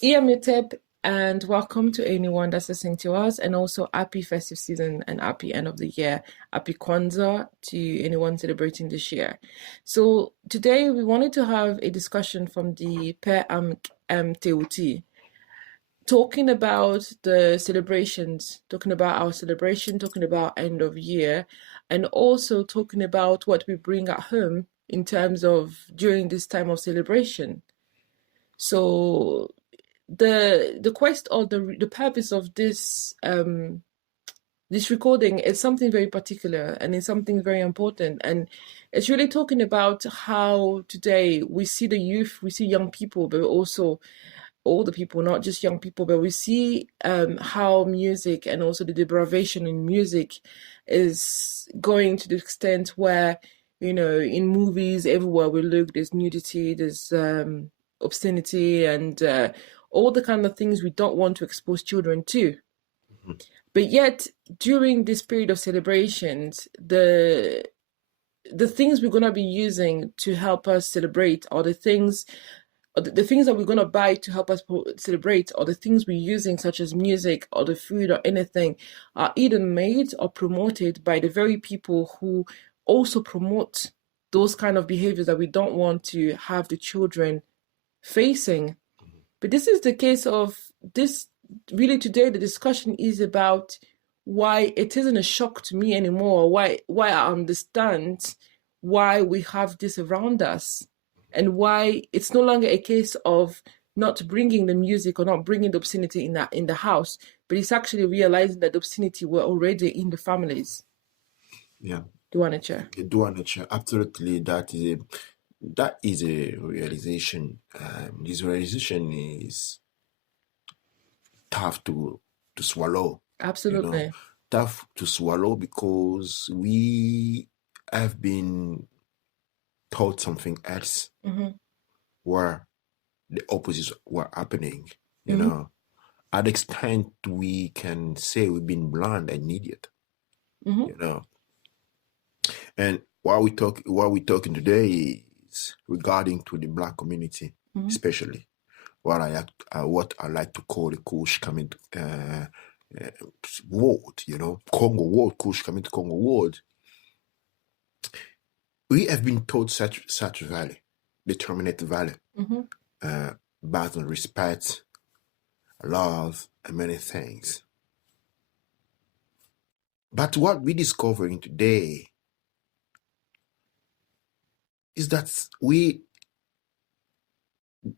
I'm Apep, and welcome to anyone that's listening to us, and also happy festive season and happy end of the year. Happy Kwanzaa to anyone celebrating this year. So today we wanted to have a discussion from the Per TOT, talking about the celebrations, talking about our celebration, talking about end of year, and also talking about what we bring at home in terms of during this time of celebration. So the quest or the purpose of this recording is something very particular, and it's something very important, and it's really talking about how today we see the youth, we see young people, but also older people, not just young people, but we see how music and also the deprivation in music is going to the extent where, in movies everywhere we look, there's nudity, there's obscenity, and all the kind of things we don't want to expose children to. But yet, during this period of celebrations, the things we're gonna be using to help us celebrate, or the things that we're gonna buy to help us celebrate, or the things we're using, such as music or the food or anything, are either made or promoted by the very people who also promote those kind of behaviors that we don't want to have the children facing. But this is the case of this. Really, today the discussion is about why it isn't a shock to me anymore. Why I understand why we have this around us, and why it's no longer a case of not bringing the music or not bringing the obscenity in the house, but it's actually realizing that the obscenity were already in the families. Yeah. Do you want to share? Absolutely. That is a realization. This realization is tough to swallow. Absolutely. Tough to swallow because we have been taught something else, where the opposites were happening. At the extent we can say we've been blind and idiot. And what we're talking today is regarding to the Black community, especially what I like to call the Kush coming world, Congo world, Kush coming to Congo world. We have been taught such value, determinate value, based on respect, love, and many things. But what we're discovering today is that we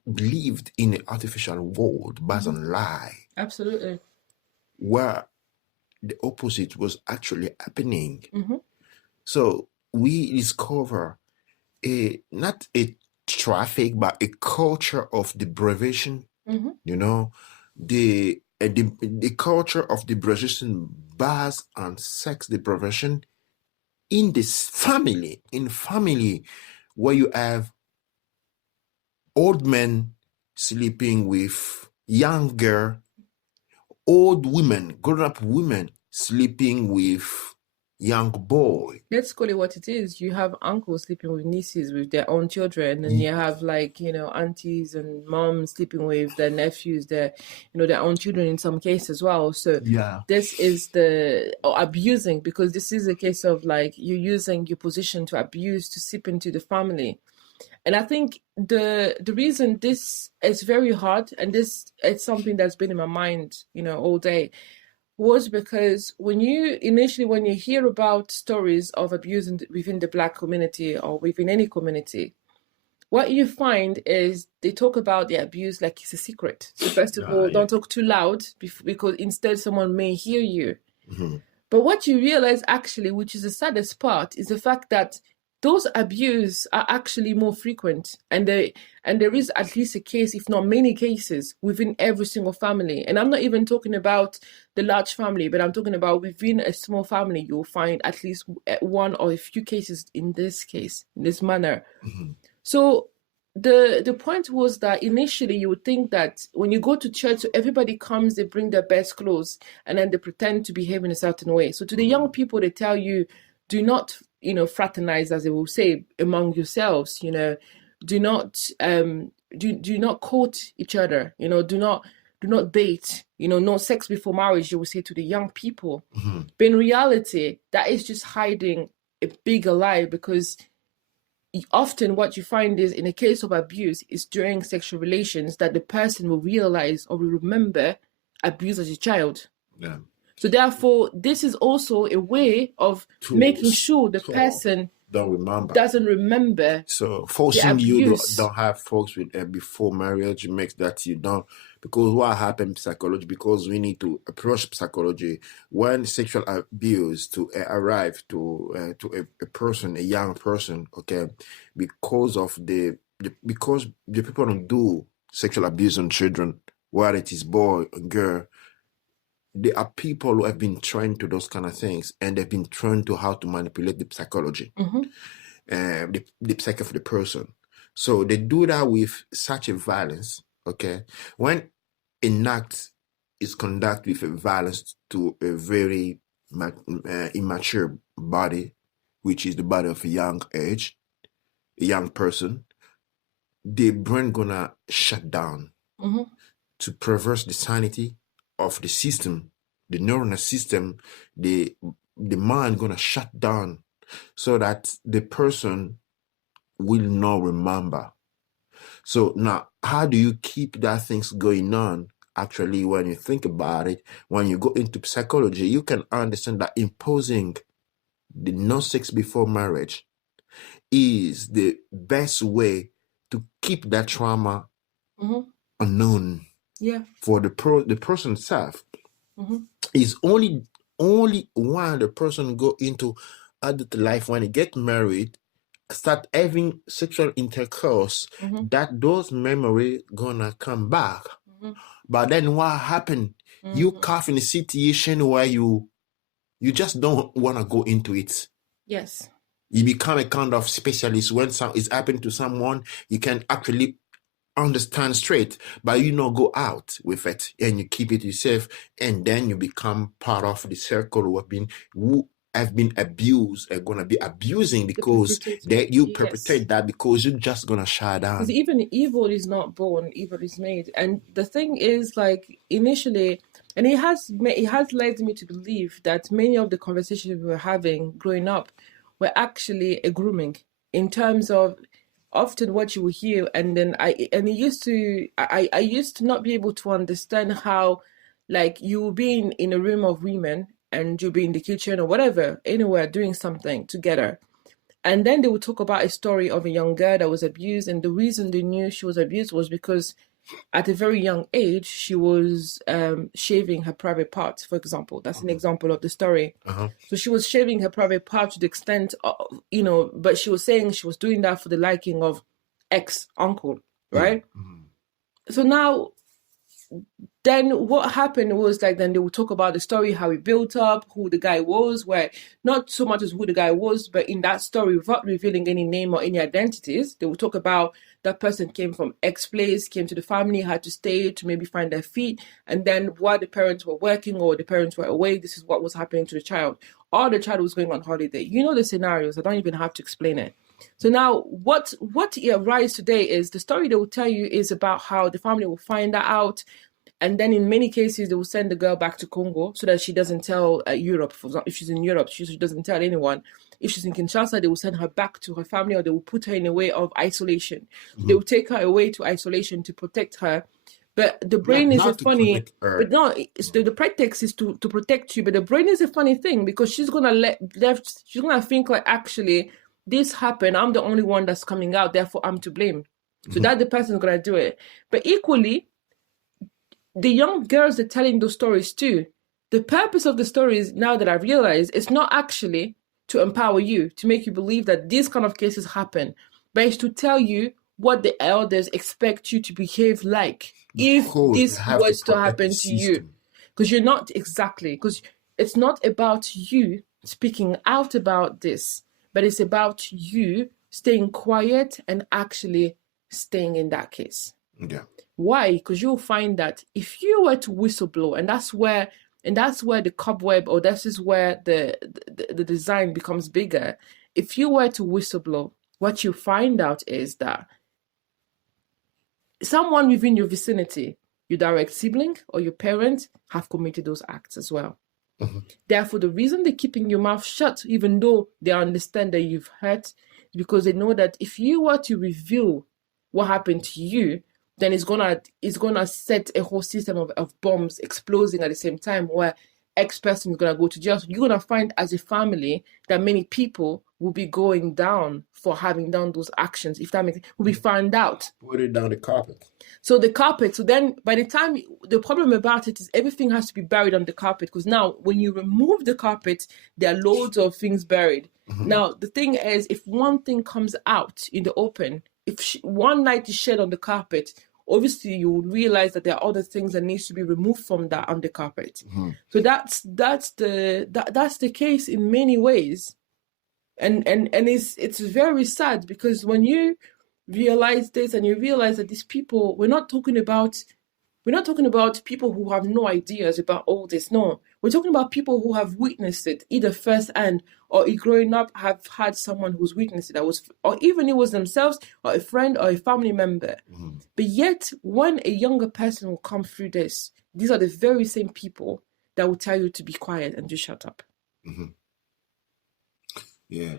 lived in an artificial world based on lie. Absolutely. Where the opposite was actually happening. So we discover not a traffic, but a culture of deprivation. The culture of deprivation based on sex deprivation in this family, where you have old men sleeping with younger, old women, grown-up women sleeping with young boy. Let's call it what it is. You have uncles sleeping with nieces with their own children, and you have aunties and moms sleeping with their nephews, their own children in some cases as well. So this is abusing, because this is a case of you're using your position to abuse, to seep into the family. And I think the reason this is very hard, and it's something that's been in my mind, all day, was because when you hear about stories of abuse within the Black community or within any community, what you find is they talk about the abuse like it's a secret. So first of all, don't talk too loud, because instead someone may hear you. But what you realize actually, which is the saddest part, is the fact that those abuse are actually more frequent, and there is at least a case, if not many cases, within every single family. And I'm not even talking about the large family, but I'm talking about within a small family, you'll find at least one or a few cases in this manner. So the point was that initially you would think that when you go to church, so everybody comes, they bring their best clothes, and then they pretend to behave in a certain way. So to the young people, they tell you, do not fraternize, as they will say, among yourselves. Do not do not court each other, do not date, no sex before marriage, you will say to the young people. But in reality, that is just hiding a bigger lie, because often what you find is, in a case of abuse, is during sexual relations that the person will realize or will remember abuse as a child. Yeah. So therefore, this is also a way of making sure the person doesn't remember. So forcing you don't have folks with before marriage makes that you don't, because what happened psychology, because we need to approach psychology when sexual abuse to arrive to a person, a young person, okay, because the people don't do sexual abuse on children, whether it is boy or girl. There are people who have been trained to those kind of things, and they've been trained to how to manipulate the psychology, the psyche of the person. So they do that with such a violence, okay? When an act is conducted with a violence to a very immature body, which is the body of a young age, a young person, the brain gonna shut down to perverse the sanity of the system, the neuronal system, the mind gonna shut down so that the person will not remember. So now, how do you keep that things going on? Actually, when you think about it, when you go into psychology, you can understand that imposing the no sex before marriage is the best way to keep that trauma unknown. Yeah. For the person itself. Is only when the person go into adult life, when he get married, start having sexual intercourse, that those memory gonna come back. But then what happened? You caught in a situation where you just don't want to go into it. Yes. You become a kind of specialist. When it's happened to someone, you can actually understand straight, but you not go out with it and you keep it yourself, and then you become part of the circle who have been abused and gonna be abusing because you perpetrate that because you're just gonna shut down. Because even evil is not born, evil is made. And the thing is, like, initially, and it has led me to believe that many of the conversations we were having growing up were actually a grooming, in terms of often what you will hear, and then I used to not be able to understand how, like, you will be in a room of women and you'll be in the kitchen or whatever, anywhere, doing something together, and then they would talk about a story of a young girl that was abused, and the reason they knew she was abused was because at a very young age she was shaving her private parts, for example. That's an example of the story. So she was shaving her private part to the extent of, but she was saying she was doing that for the liking of ex-uncle, right? So now, then what happened was, like, then they would talk about the story, how it built up, who the guy was, where not so much as who the guy was, but in that story, without revealing any name or any identities, they would talk about that person came from X place, came to the family, had to stay to maybe find their feet, and then while the parents were working or the parents were away, this is what was happening to the child. Or the child was going on holiday. You know the scenarios. I don't even have to explain it. So now, what arises today is the story they will tell you is about how the family will find that out. And then in many cases, they will send the girl back to Congo so that she doesn't tell Europe. For example, if she's in Europe, she doesn't tell anyone. If she's in Kinshasa, they will send her back to her family, or they will put her in a way of isolation. They will take her away to isolation to protect her. But the brain is funny. But no, the pretext is to protect you. But the brain is a funny thing, because she's gonna she's gonna think, like, actually this happened. I'm the only one that's coming out, therefore I'm to blame. So that the person's gonna do it. But equally, the young girls are telling those stories too. The purpose of the stories, now that I've realized, is not actually to empower you, to make you believe that these kind of cases happen, but it's to tell you what the elders expect you to behave like if this was to happen to you. Because you're not exactly, because it's not about you speaking out about this, but it's about you staying quiet and actually staying in that case. Yeah. Why? Because you'll find that if you were to whistleblow, and that's where the cobweb, or this is where the design becomes bigger. If you were to whistleblow, what you find out is that someone within your vicinity, your direct sibling or your parent, have committed those acts as well. Therefore, the reason they're keeping your mouth shut, even though they understand that you've hurt, is because they know that if you were to reveal what happened to you, then it's gonna set a whole system of bombs exploding at the same time, where X person is gonna go to jail. So you're gonna find as a family that many people will be going down for having done those actions. If that makes sense, will be found out. Put it down the carpet. So the carpet. So then, by the time, the problem about it is everything has to be buried on the carpet, because now when you remove the carpet, there are loads of things buried. Now the thing is, if one thing comes out in the open, if one light is shed on the carpet, obviously you will realize that there are other things that needs to be removed from that on the carpet. So that's the case in many ways, and it's very sad, because when you realize this and you realize that these people, we're not talking about people who have no ideas about all this. No, we're talking about people who have witnessed it either firsthand, or growing up have had someone who's witnessed it, or even it was themselves or a friend or a family member. But yet, when a younger person will come through this, these are the very same people that will tell you to be quiet and just shut up. Yeah,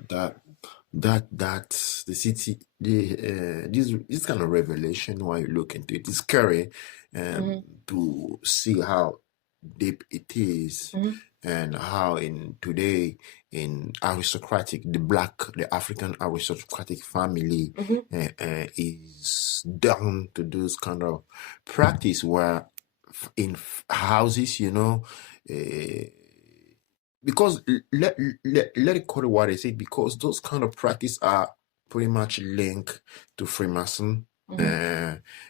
that's the city. This kind of revelation, when you look into it, is scary, to see how deep it is, and how in aristocratic, the African aristocratic family is down to those kind of practice, where in houses, because let it call it what I say, because those kind of practice are pretty much linked to Freemason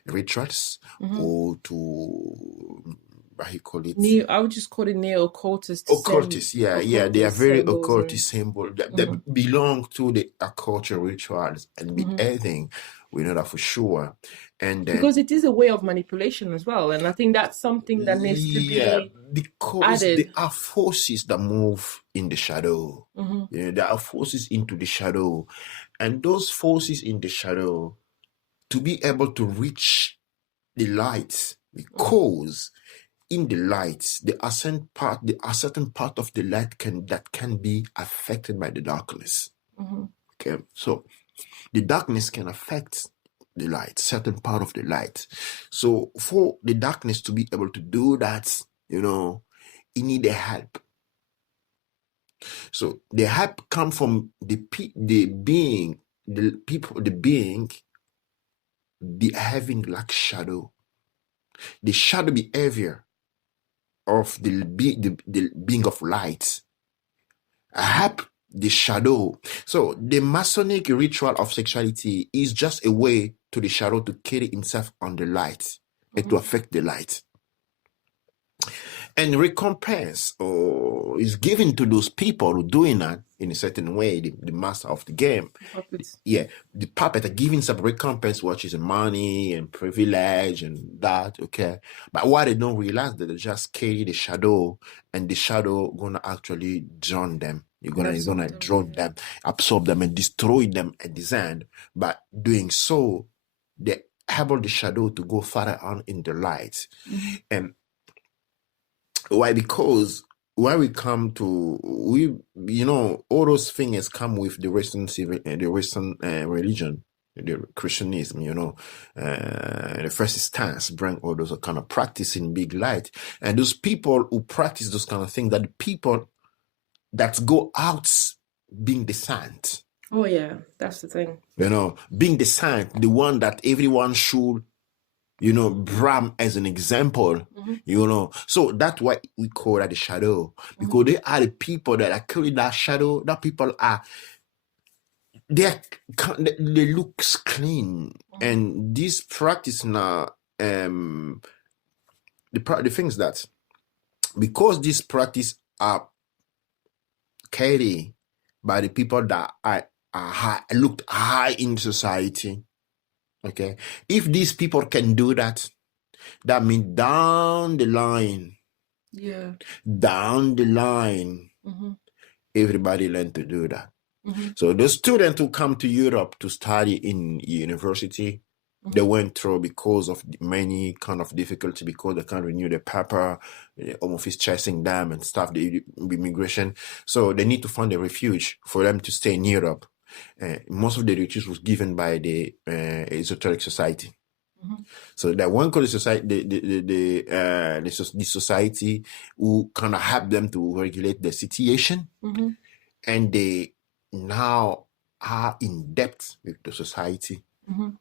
rituals, or to how you call it? I would just call it neo-occultist. Occultist, yeah. They are very occultist symbols that belong to the occult rituals and behaving. We know that for sure. And because it is a way of manipulation as well, and I think that's something that needs to be because added. there are forces that move in the shadow. There are forces into the shadow, and those forces in the shadow, to be able to reach the light, because in the light, there are certain part of the light that can be affected by the darkness. Okay, so the darkness can affect the light, certain part of the light. So for the darkness to be able to do that, it need a help. So the help come from the being behaving like shadow. The shadow behavior of the being of light help the shadow. So the Masonic ritual of sexuality is just a way to the shadow to carry himself on the light and to affect the light. And recompense is given to those people who doing that in a certain way, the master of the game. The puppet are giving some recompense, which is money and privilege and that, okay? But what they don't realize, that they just carry the shadow, and the shadow gonna actually drown them. You're gonna drown them, absorb them, and destroy them at the end. But doing so, they able the shadow to go further on in the light. And why? Because when we come to all those things come with the Western religion, the Christianism, the first stance bring all those kind of practice in big light, and those people who practice those kind of things, that the people that go out being the saint. Oh yeah, that's the thing. Being the saint, the one that everyone should Bram as an example, So that's why we call that the shadow, because they are the people that are carrying that shadow. That people are, they look clean, and this practice now, the things that, because this practice are carried by the people that are looked high in society. Okay, if these people can do that, that means down the line, everybody learn to do that. So the students who come to Europe to study in university, they went through because of many kind of difficulty, because they can't renew the paper, the Home Office chasing them and stuff, the immigration. So they need to find a refuge for them to stay in Europe. Most of the refuge was given by the esoteric society. So that one called the society, the society who kind of help them to regulate the situation, and they now are in depth with the society,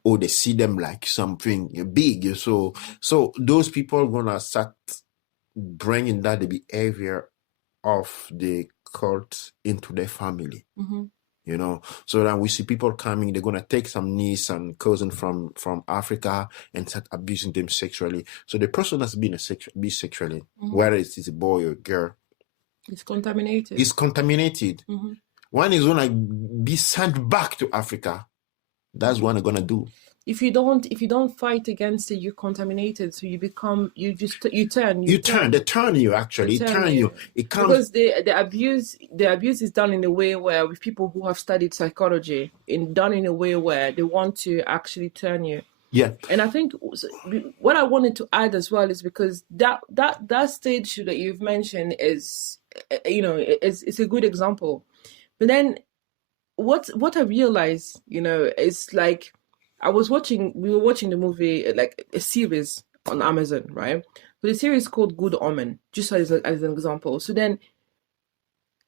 or they see them like something big. So those people are gonna start bringing that the behavior of the cult into their family. You know, so then we see people coming, they're gonna take some niece and cousin from Africa and start abusing them sexually. So the person that's been abused sexually, whether it's a boy or a girl, it's contaminated. It's contaminated. One is gonna be sent back to Africa. That's what they're gonna do. If you don't fight against it, you're contaminated. So you turn. They turn you actually. They turn you. It comes because the abuse is done in a way where, with people who have studied psychology, done in a way where they want to actually turn you. Yeah. And I think what I wanted to add as well is because that stage that you've mentioned is, it's a good example. But then what I realized, is like, we were watching the movie, like a series on Amazon, right? So the series called Good Omen, just as an example. So then,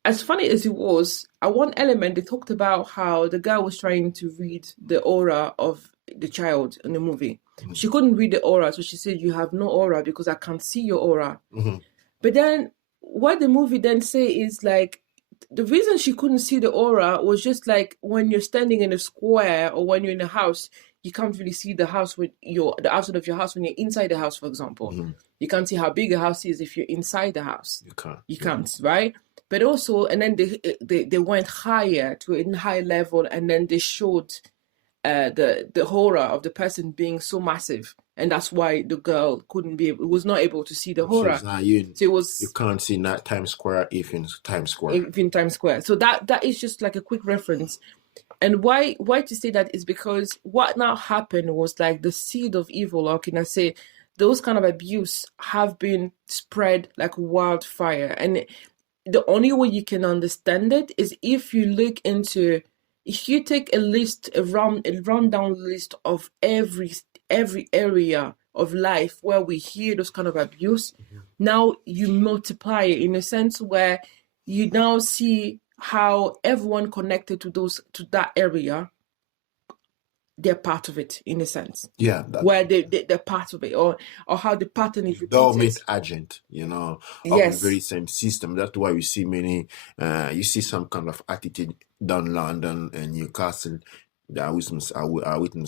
as funny as it was, at one element, they talked about how the guy was trying to read the aura of the child in the movie. She couldn't read the aura, so she said, "You have no aura because I can't see your aura." But then what the movie then say is like, the reason she couldn't see the aura was just like, when you're standing in a square or when you're in a house, you can't really see the house the outside of your house when you're inside the house, for example. You can't see how big a house is if you're inside the house. You can't, right? But also, and then they went higher to a high level, and then they showed the horror of the person being so massive, and that's why the girl was not able to see the horror. So you can't see that Times Square if in Times Square. So that is just like a quick reference. And why to say that is because what now happened was like the seed of evil, or can I say, those kind of abuse have been spread like wildfire. And the only way you can understand it is if you take a rundown list of every area of life where we hear those kind of abuse. Now you multiply it in a sense where you now see how everyone connected to that area, they're part of it in a sense. Yeah, where they're part of it, or how the pattern is repeated. Dominant agent, of the very same system. That's why we see many. You see some kind of attitude down London and Newcastle. I witness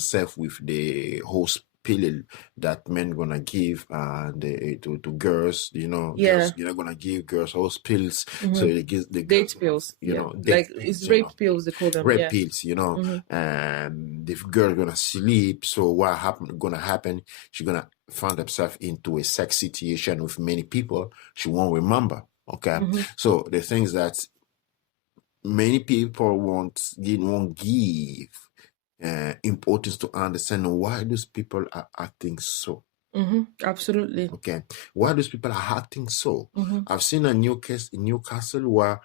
self with the host pill that men gonna give to girls, girls, gonna give girls host pills. So they give the date pills, it's rape pills, they call them. Rape pills, and the girl gonna sleep. So what gonna happen? She's gonna find herself into a sex situation with many people. She won't remember. Okay, so the things that many people won't give importance to understand why those people are acting so. Absolutely. Okay, why those people are acting so. I've seen a new case in Newcastle where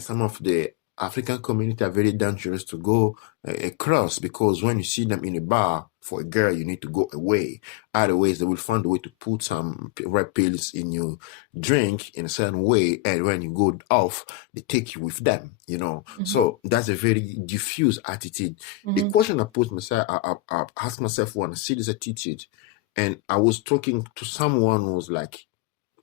some of the African community are very dangerous to go across, because when you see them in a bar for a girl, you need to go away. Otherwise, they will find a way to put some red pills in your drink in a certain way, and when you go off, they take you with them. So that's a very diffuse attitude. The question I put myself, I asked myself when I see this attitude, and I was talking to someone who was like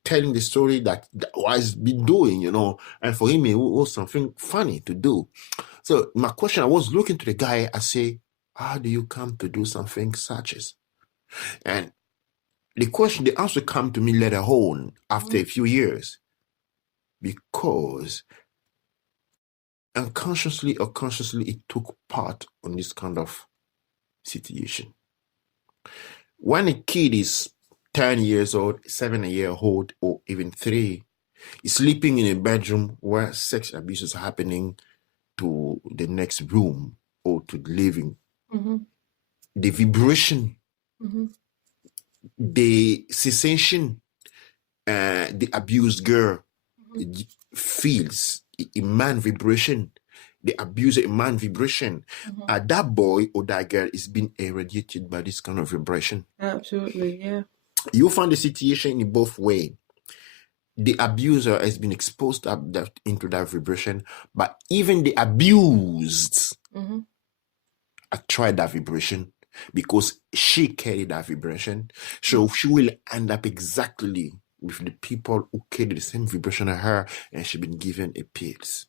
telling the story that what he's been doing, and for him it was something funny to do. So my question, I was looking to the guy, I say, how do you come to do something such as? And the answer come to me later on after a few years, because unconsciously or consciously it took part on this kind of situation. When a kid is 10 years old, 7-year-old, or even 3, is sleeping in a bedroom where sex abuse is happening to the next room or to the living. the vibration, the sensation, the abused girl feels a man vibration, the abuser a man vibration. That boy or that girl is being irradiated by this kind of vibration. Absolutely, yeah. You find the situation in both ways. The abuser has been exposed into that vibration, but even the abused tried that vibration because she carried that vibration. So she will end up exactly with the people who carry the same vibration as her, and she's been given a pills.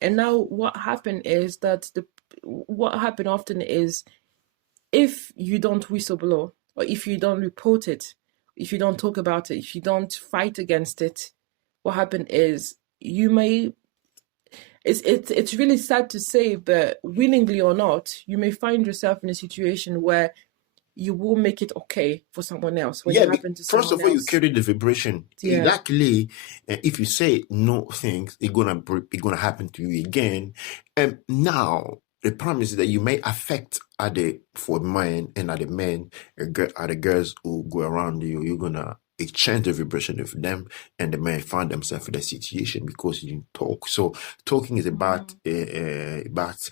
And now what happened is that what happened often is, if you don't whistleblow, or if you don't report it, if you don't talk about it, if you don't fight against it, what happened is you may, it's really sad to say, but willingly or not, you may find yourself in a situation where you will make it okay for someone else when it happens to someone else. First of all, you carry the vibration. Yeah. Luckily, if you say no things, it's gonna happen to you again. And now the problem is that you may affect for men and other men, other girls who go around you. You're gonna exchange the vibration with them, and the men find themselves in that situation because you didn't talk. So talking is about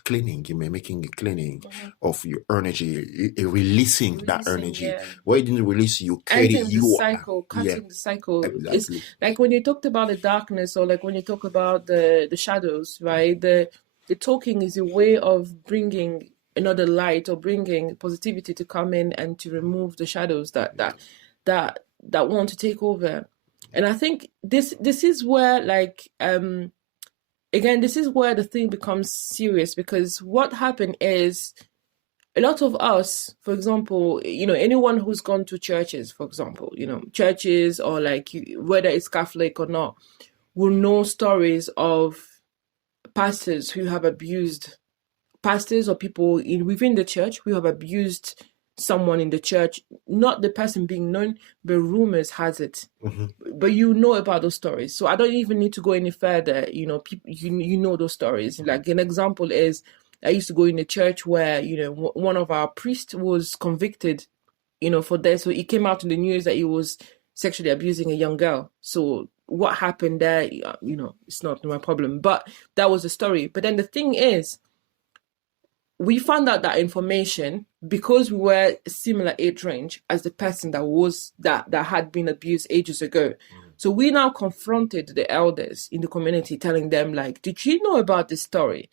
cleaning. You may making a cleaning of your energy, releasing that energy. Yeah. Why didn't release, you carry cutting the cycle. Exactly. It's like when you talked about the darkness, or like when you talk about the shadows, right? The talking is a way of bringing another light, or bringing positivity to come in and to remove the shadows that want to take over. And I think this is where, like, again, this is where the thing becomes serious, because what happened is, a lot of us, for example, anyone who's gone to churches, for example, churches, or like whether it's Catholic or not, will know stories of pastors who have abused, pastors or people within the church who have abused someone in the church, not the person being known, but rumors has it. But you know about those stories, so I don't even need to go any further. People, you know those stories. Like an example is, I used to go in a church where one of our priests was convicted, for this. So it came out in the news that he was sexually abusing a young girl. So what happened there, it's not my problem. But that was the story. But then the thing is, we found out that information because we were similar age range as the person that had been abused ages ago. So we now confronted the elders in the community, telling them, like, did you know about this story?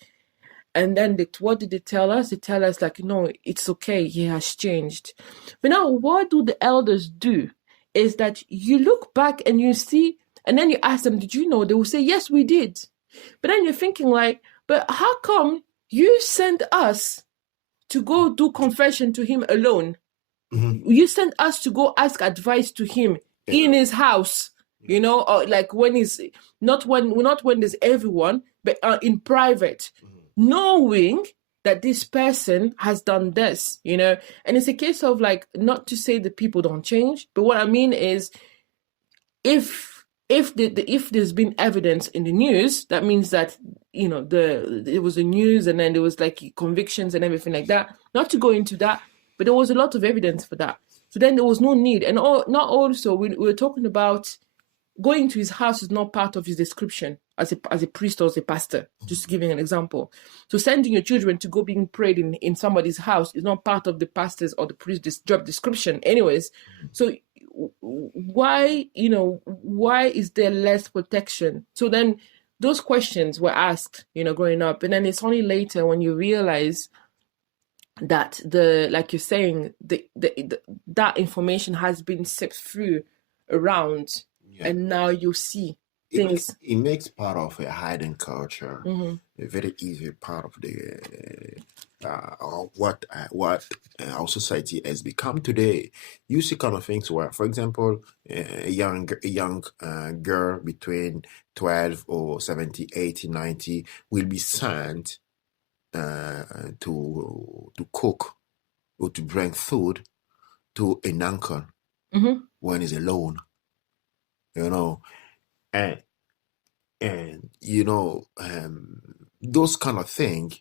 And then what did they tell us? They tell us, like, no, it's okay, he has changed. But now what do the elders do is that you look back and you see, and then you ask them, did you know? They will say, yes, we did. But then you're thinking, like, but how come you sent us to go do confession to him alone? You sent us to go ask advice to him in his house, or like when he's not when there's everyone, but in private, knowing that this person has done this, and it's a case of, like, not to say that people don't change, but what I mean is, if there's been evidence in the news, that means that it was the news, and then there was like convictions and everything like that. Not to go into that, but there was a lot of evidence for that. So then there was no need. And not also, we were talking about going to his house is not part of his description as a priest or as a pastor, just giving an example. So sending your children to go being prayed in somebody's house is not part of the pastor's or the priest's job description anyways. So why is there less protection? So then those questions were asked, growing up, and then it's only later when you realize that like you're saying, that information has been sipped through around, and now you see things. It makes part of a hidden culture, a very easy part of the what our society has become today. You see kind of things where, for example, a young girl between 12 or 70, 80, 90 will be sent to cook or to bring food to an uncle when he's alone, and those kind of things.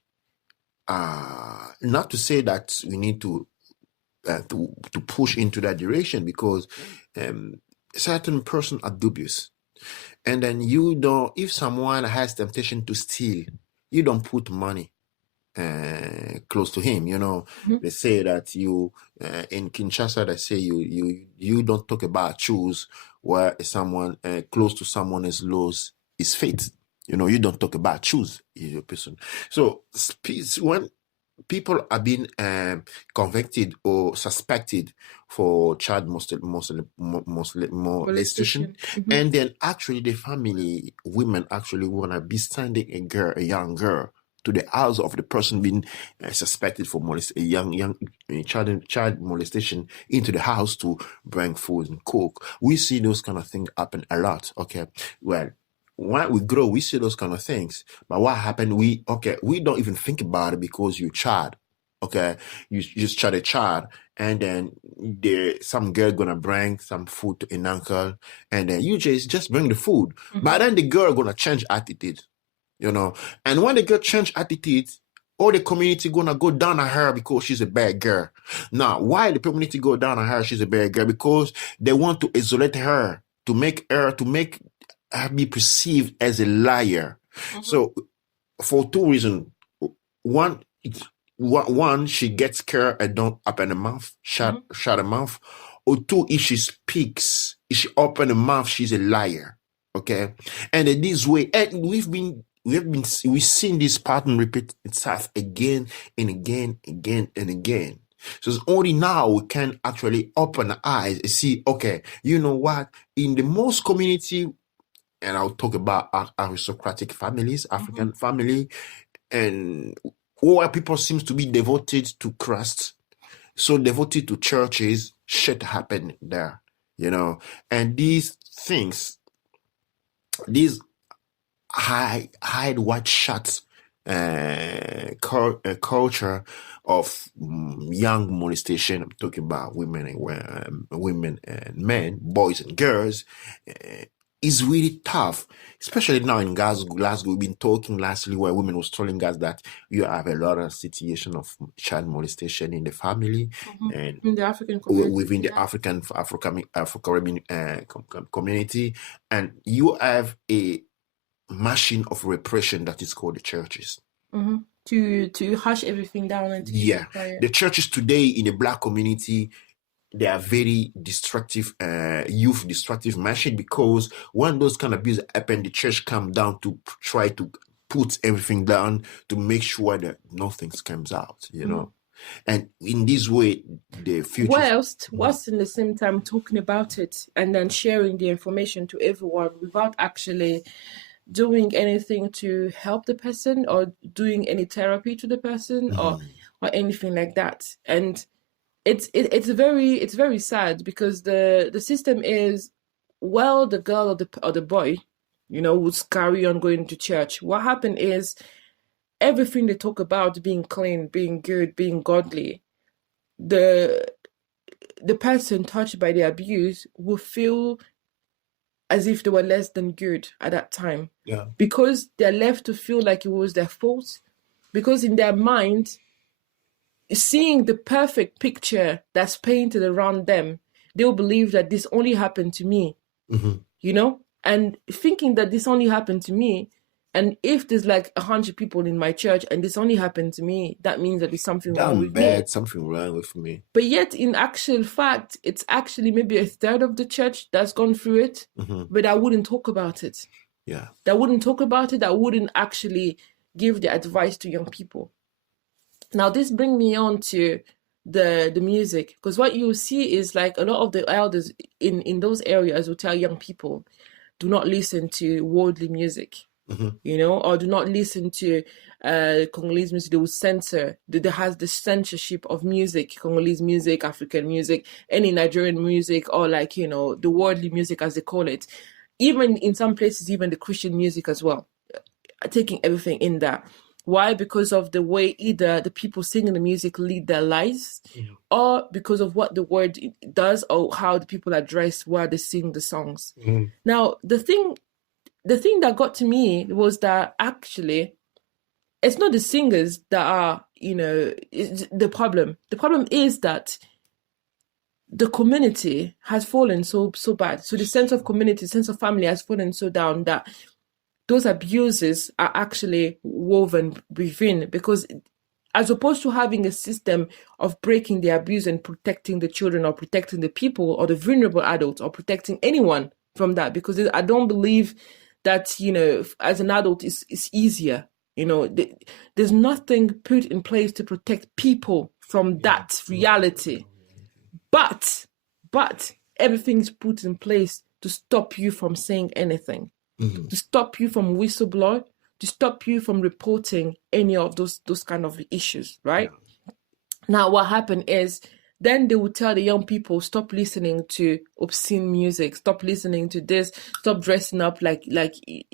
Not to say that we need to to push into that direction, because certain person are dubious. And then if someone has temptation to steal, you don't put money close to him. They say that in Kinshasa, they say you don't talk about shoes where someone close to someone is lost his faith. You don't talk about shoes, your person. So when people are being convicted or suspected for child molestation, and then actually the family women actually want to be sending a young girl to the house of the person being suspected for child molestation into the house to bring food and cook. We see those kind of things happen a lot. Okay, well, when we grow, we see those kind of things. But what happened? We don't even think about it because you're a child. Okay, you just child a child, and then some girl gonna bring some food to an uncle, and then you just bring the food. But then the girl gonna change attitude, and when the girl change attitude, all the community gonna go down on her because she's a bad girl. Now, why the community go down on her? She's a bad girl because they want to isolate her, to make her be perceived as a liar. So for two reasons. One, she gets scared and don't open her mouth, shut her mouth. Or two, if she speaks, if she open her mouth, she's a liar. Okay, and in this way, and we've seen this pattern repeat itself again and again, and again. So it's only now we can actually open our eyes and see, okay, you know what? In the most community, and I'll talk about aristocratic families, African family, and where people seems to be devoted to Christ, so devoted to churches, shit happen there, and these things, these hide white shirts culture of young molestation. I'm talking about women and men, boys and girls, is really tough, especially now in Glasgow. We've been talking lastly where women was telling us that you have a lot of situation of child molestation in the family and in the African community, within the Afro-Caribbean community, and you have a machine of repression that is called the churches. To hush everything down and to keep it quiet. The churches today in the Black community, they are very destructive, youth destructive machine, because when those kind of abuse happen, the church come down to try to put everything down to make sure that nothing comes out, And in this way, the future. Whilst in the same time talking about it and then sharing the information to everyone without actually doing anything to help the person or doing any therapy to the person or anything like that. And it's very sad, because the system is, well, the girl or the boy, would carry on going to church. What happened is everything they talk about being clean, being good, being godly, the person touched by the abuse will feel as if they were less than good at that time. Yeah. Because they're left to feel like it was their fault. Because in their mind, seeing the perfect picture that's painted around them, they'll believe that this only happened to me, and thinking that this only happened to me. And if there's like 100 people in my church and this only happened to me, that means that there's something wrong with me. Something wrong with me. But yet, in actual fact, it's actually maybe a third of the church that's gone through it, but I wouldn't talk about it. Yeah. That wouldn't talk about it. That wouldn't actually give the advice to young people. Now, this brings me on to the music, because what you see is like a lot of the elders in those areas will tell young people, do not listen to worldly music, or do not listen to Congolese music. They will censor. There has the censorship of music, Congolese music, African music, any Nigerian music, or like, the worldly music as they call it. Even in some places, even the Christian music as well, taking everything in there. Why? Because of the way either the people singing the music lead their lives, or because of what the word does, or how the people are dressed while they sing the songs. Now, the thing that got to me was that actually, it's not the singers that are, the problem. The problem is that the community has fallen so bad. So the sense of community, sense of family has fallen so down that those abuses are actually woven within, because as opposed to having a system of breaking the abuse and protecting the children or protecting the people or the vulnerable adults or protecting anyone from that, because I don't believe that, as an adult it's easier. There's nothing put in place to protect people from that reality. But everything's put in place to stop you from saying anything, to stop you from whistleblower, to stop you from reporting any of those kind of issues, right? Yeah. Now, what happened is then they would tell the young people, stop listening to obscene music, stop listening to this, stop dressing up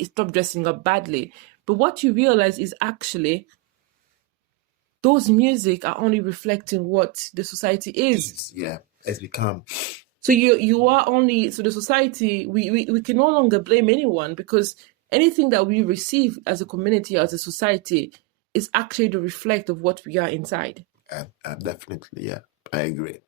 stop dressing up badly. But what you realize is actually those music are only reflecting what the society is. Yeah, has become. So you are only, so the society, we can no longer blame anyone, because anything that we receive as a community, as a society, is actually the reflect of what we are inside. Definitely, yeah, I agree.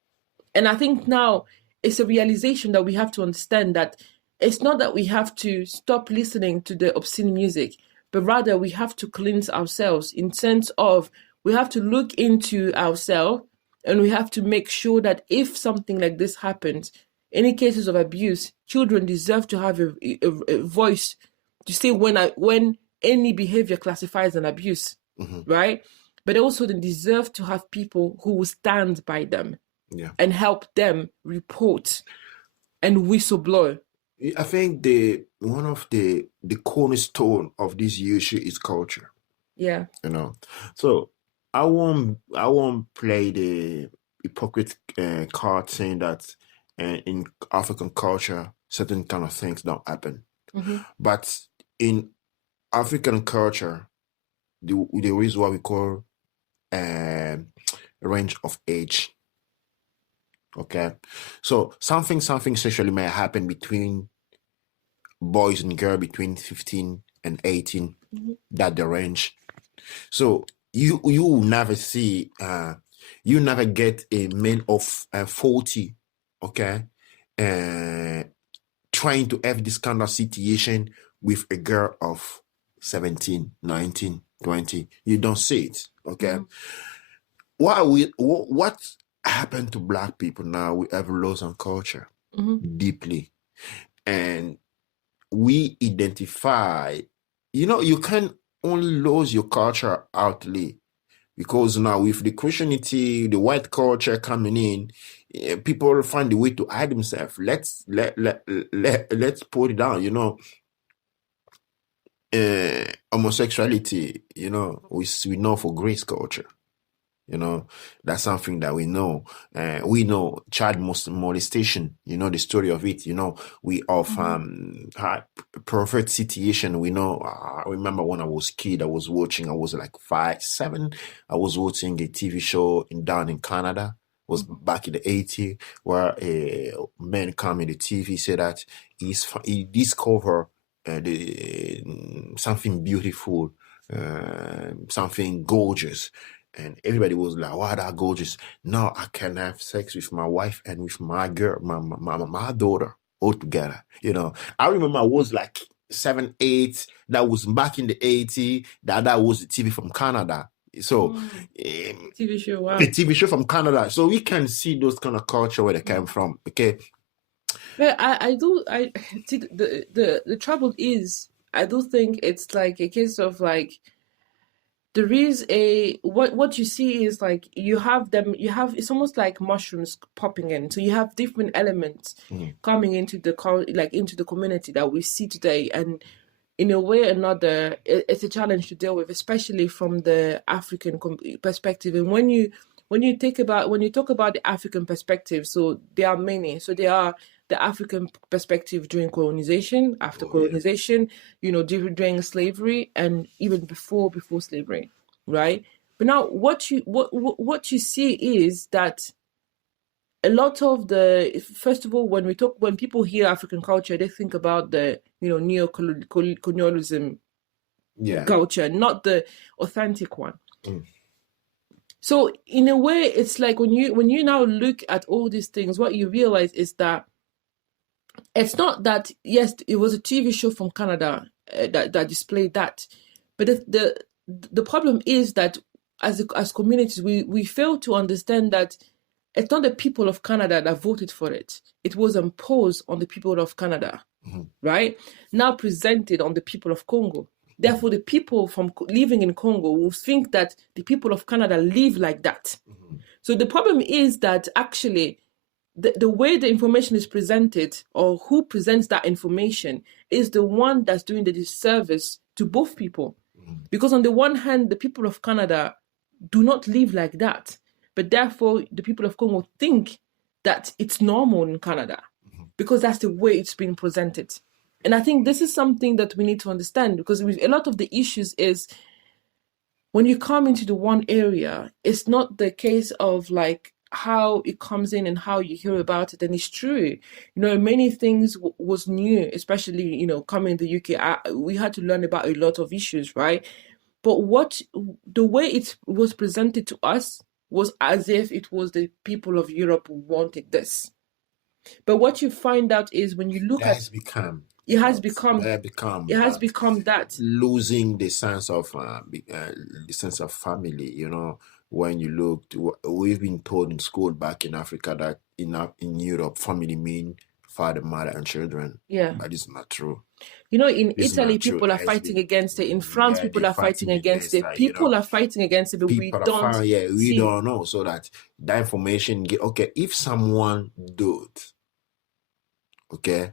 And I think now it's a realization that we have to understand that it's not that we have to stop listening to the obscene music, but rather we have to cleanse ourselves, in sense of we have to look into ourselves, and we have to make sure that if something like this happens, any cases of abuse, children deserve to have a voice to say when any behavior classifies an abuse, right? But also they deserve to have people who will stand by them and help them report and whistleblow. I think one of the cornerstone of this issue is culture. Yeah. So I won't play the hypocrite card saying that in African culture certain kind of things don't happen. But in African culture, there is what we call range of age. Okay, so something sexually may happen between boys and girls between 15 and 18. That the range. So you never see, you never get a man of 40, okay, trying to have this kind of situation with a girl of 17, 19, 20. You don't see it, okay? What happened to Black people now? We have lost on culture deeply, and we identify. You can only lose your culture outly, because now with the Christianity, the white culture coming in, people find a way to hide themselves. Let's put it down. Homosexuality, we know for Grace culture. That's something that we know. We know child molestation, the story of it. We of perfect situation. We know. I remember when I was a kid, I was like 5, 7. I was watching a TV show down in Canada. It was back in the 80s, where a man come in the TV said that he discovered something beautiful, something gorgeous. And everybody was like, wow, that gorgeous. Now I can have sex with my wife and with my girl, my daughter all together. I remember I was like 7, 8. That was back in the 80s. That was the TV from Canada. So TV show, wow. The TV show from Canada. So we can see those kind of culture where they came from. Okay. But I see the trouble is, I do think it's like a case of like, there is what you see is like it's almost like mushrooms popping in. So you have different elements coming into the community that we see today, and in a way or another, it's a challenge to deal with, especially from the African perspective. And when you talk about the African perspective, so there are many. So there are the African perspective during colonization, after colonization, during slavery, and even before slavery, right? But now what you see is that a lot of first of all, when people hear African culture, they think about the neo-colonialism culture, not the authentic one. So in a way, it's like when you now look at all these things, what you realize is that it's not that, yes, it was a TV show from Canada that displayed that, but the problem is that as communities, we fail to understand that it's not the people of Canada that voted for it. It was imposed on the people of Canada, right? Now presented on the people of Congo. Therefore, the people from living in Congo will think that the people of Canada live like that. So the problem is that actually the way the information is presented, or who presents that information, is the one that's doing the disservice to both people. Because on the one hand, the people of Canada do not live like that, but therefore the people of Congo think that it's normal in Canada because that's the way it's being presented. And I think this is something that we need to understand, because a lot of the issues is when you come into the one area, it's not the case of like how it comes in and how you hear about it. And it's true, many things was new, especially, coming to the UK. We had to learn about a lot of issues, right? But the way it was presented to us was as if it was the people of Europe who wanted this. But what you find out is when you look at it has become that losing the sense of family. When you look, we've been told in school back in Africa that in Europe, family mean father, mother, and children. Yeah, but it's not true. In Italy, people are fighting against it. In France, people are fighting against it. People are fighting against it, but we don't. We don't know. So that information, if someone do it, okay.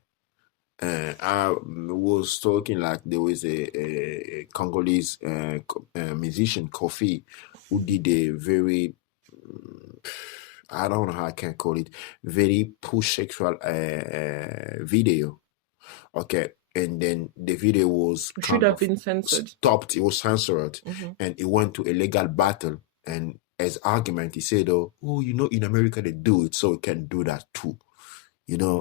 I was talking like there was a Congolese musician, Kofi, who did a very, I don't know how I can call it, very push sexual video. Okay. And then the video was should have been censored. Stopped. It was censored, and it went to a legal battle. And as argument, he said, "Oh, in America they do it, so we can do that too."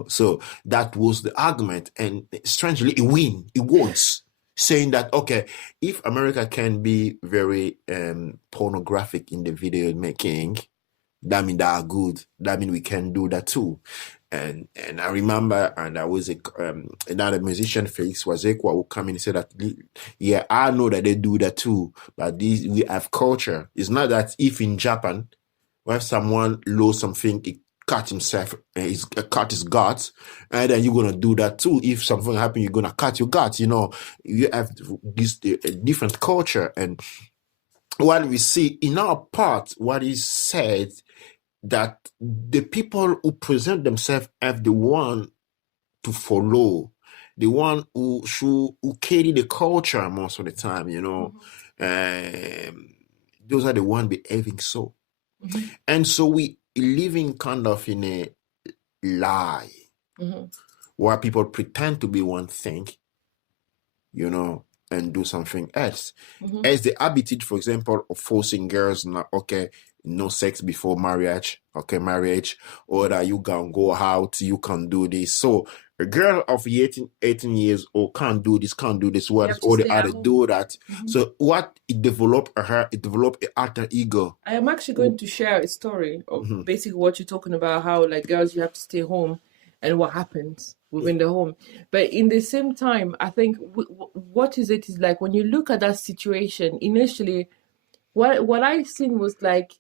So that was the argument, and strangely, it wins, saying that okay, if America can be very pornographic in the video making, that means they are good. That means we can do that too. And I remember, and I was another musician, Felix Wazekwa, who came in and said that, yeah, I know that they do that too, but we have culture. It's not that if in Japan, when someone lost something, he cut himself, cut his guts, and then you're gonna do that too. If something happens, you're gonna cut your guts. You have this different culture, and what we see in our part, what is said, that the people who present themselves as the one to follow, the one who carry the culture most of the time, those are the ones behaving so. And so we living kind of in a lie, where people pretend to be one thing, and do something else. As the attitude, for example, of forcing girls, no sex before marriage, or that you can go out, you can do this. So a girl of 18 years old can't do this, what all the other do that. So what it developed an alter ego. I am actually going to share a story of basically what you're talking about, how like girls, you have to stay home and what happens within the home. But in the same time, I think what is like when you look at that situation, initially, what I seen was like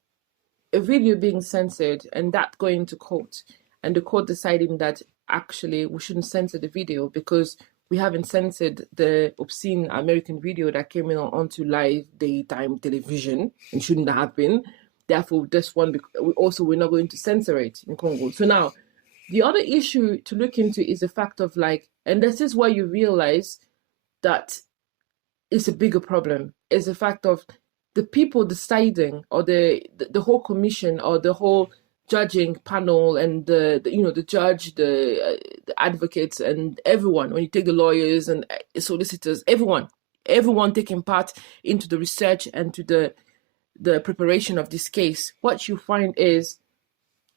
a video being censored and that going to court, and the court deciding that actually we shouldn't censor the video because we haven't censored the obscene American video that came in onto live daytime television and shouldn't have been. Therefore, this one, we're not going to censor it in Congo. So now, the other issue to look into is the fact of like, and this is why you realize that it's a bigger problem, is the fact of the people deciding, or the whole commission, or the whole judging panel, and the judge, the advocates, and everyone. When you take the lawyers and solicitors, everyone taking part into the research and to the preparation of this case, what you find is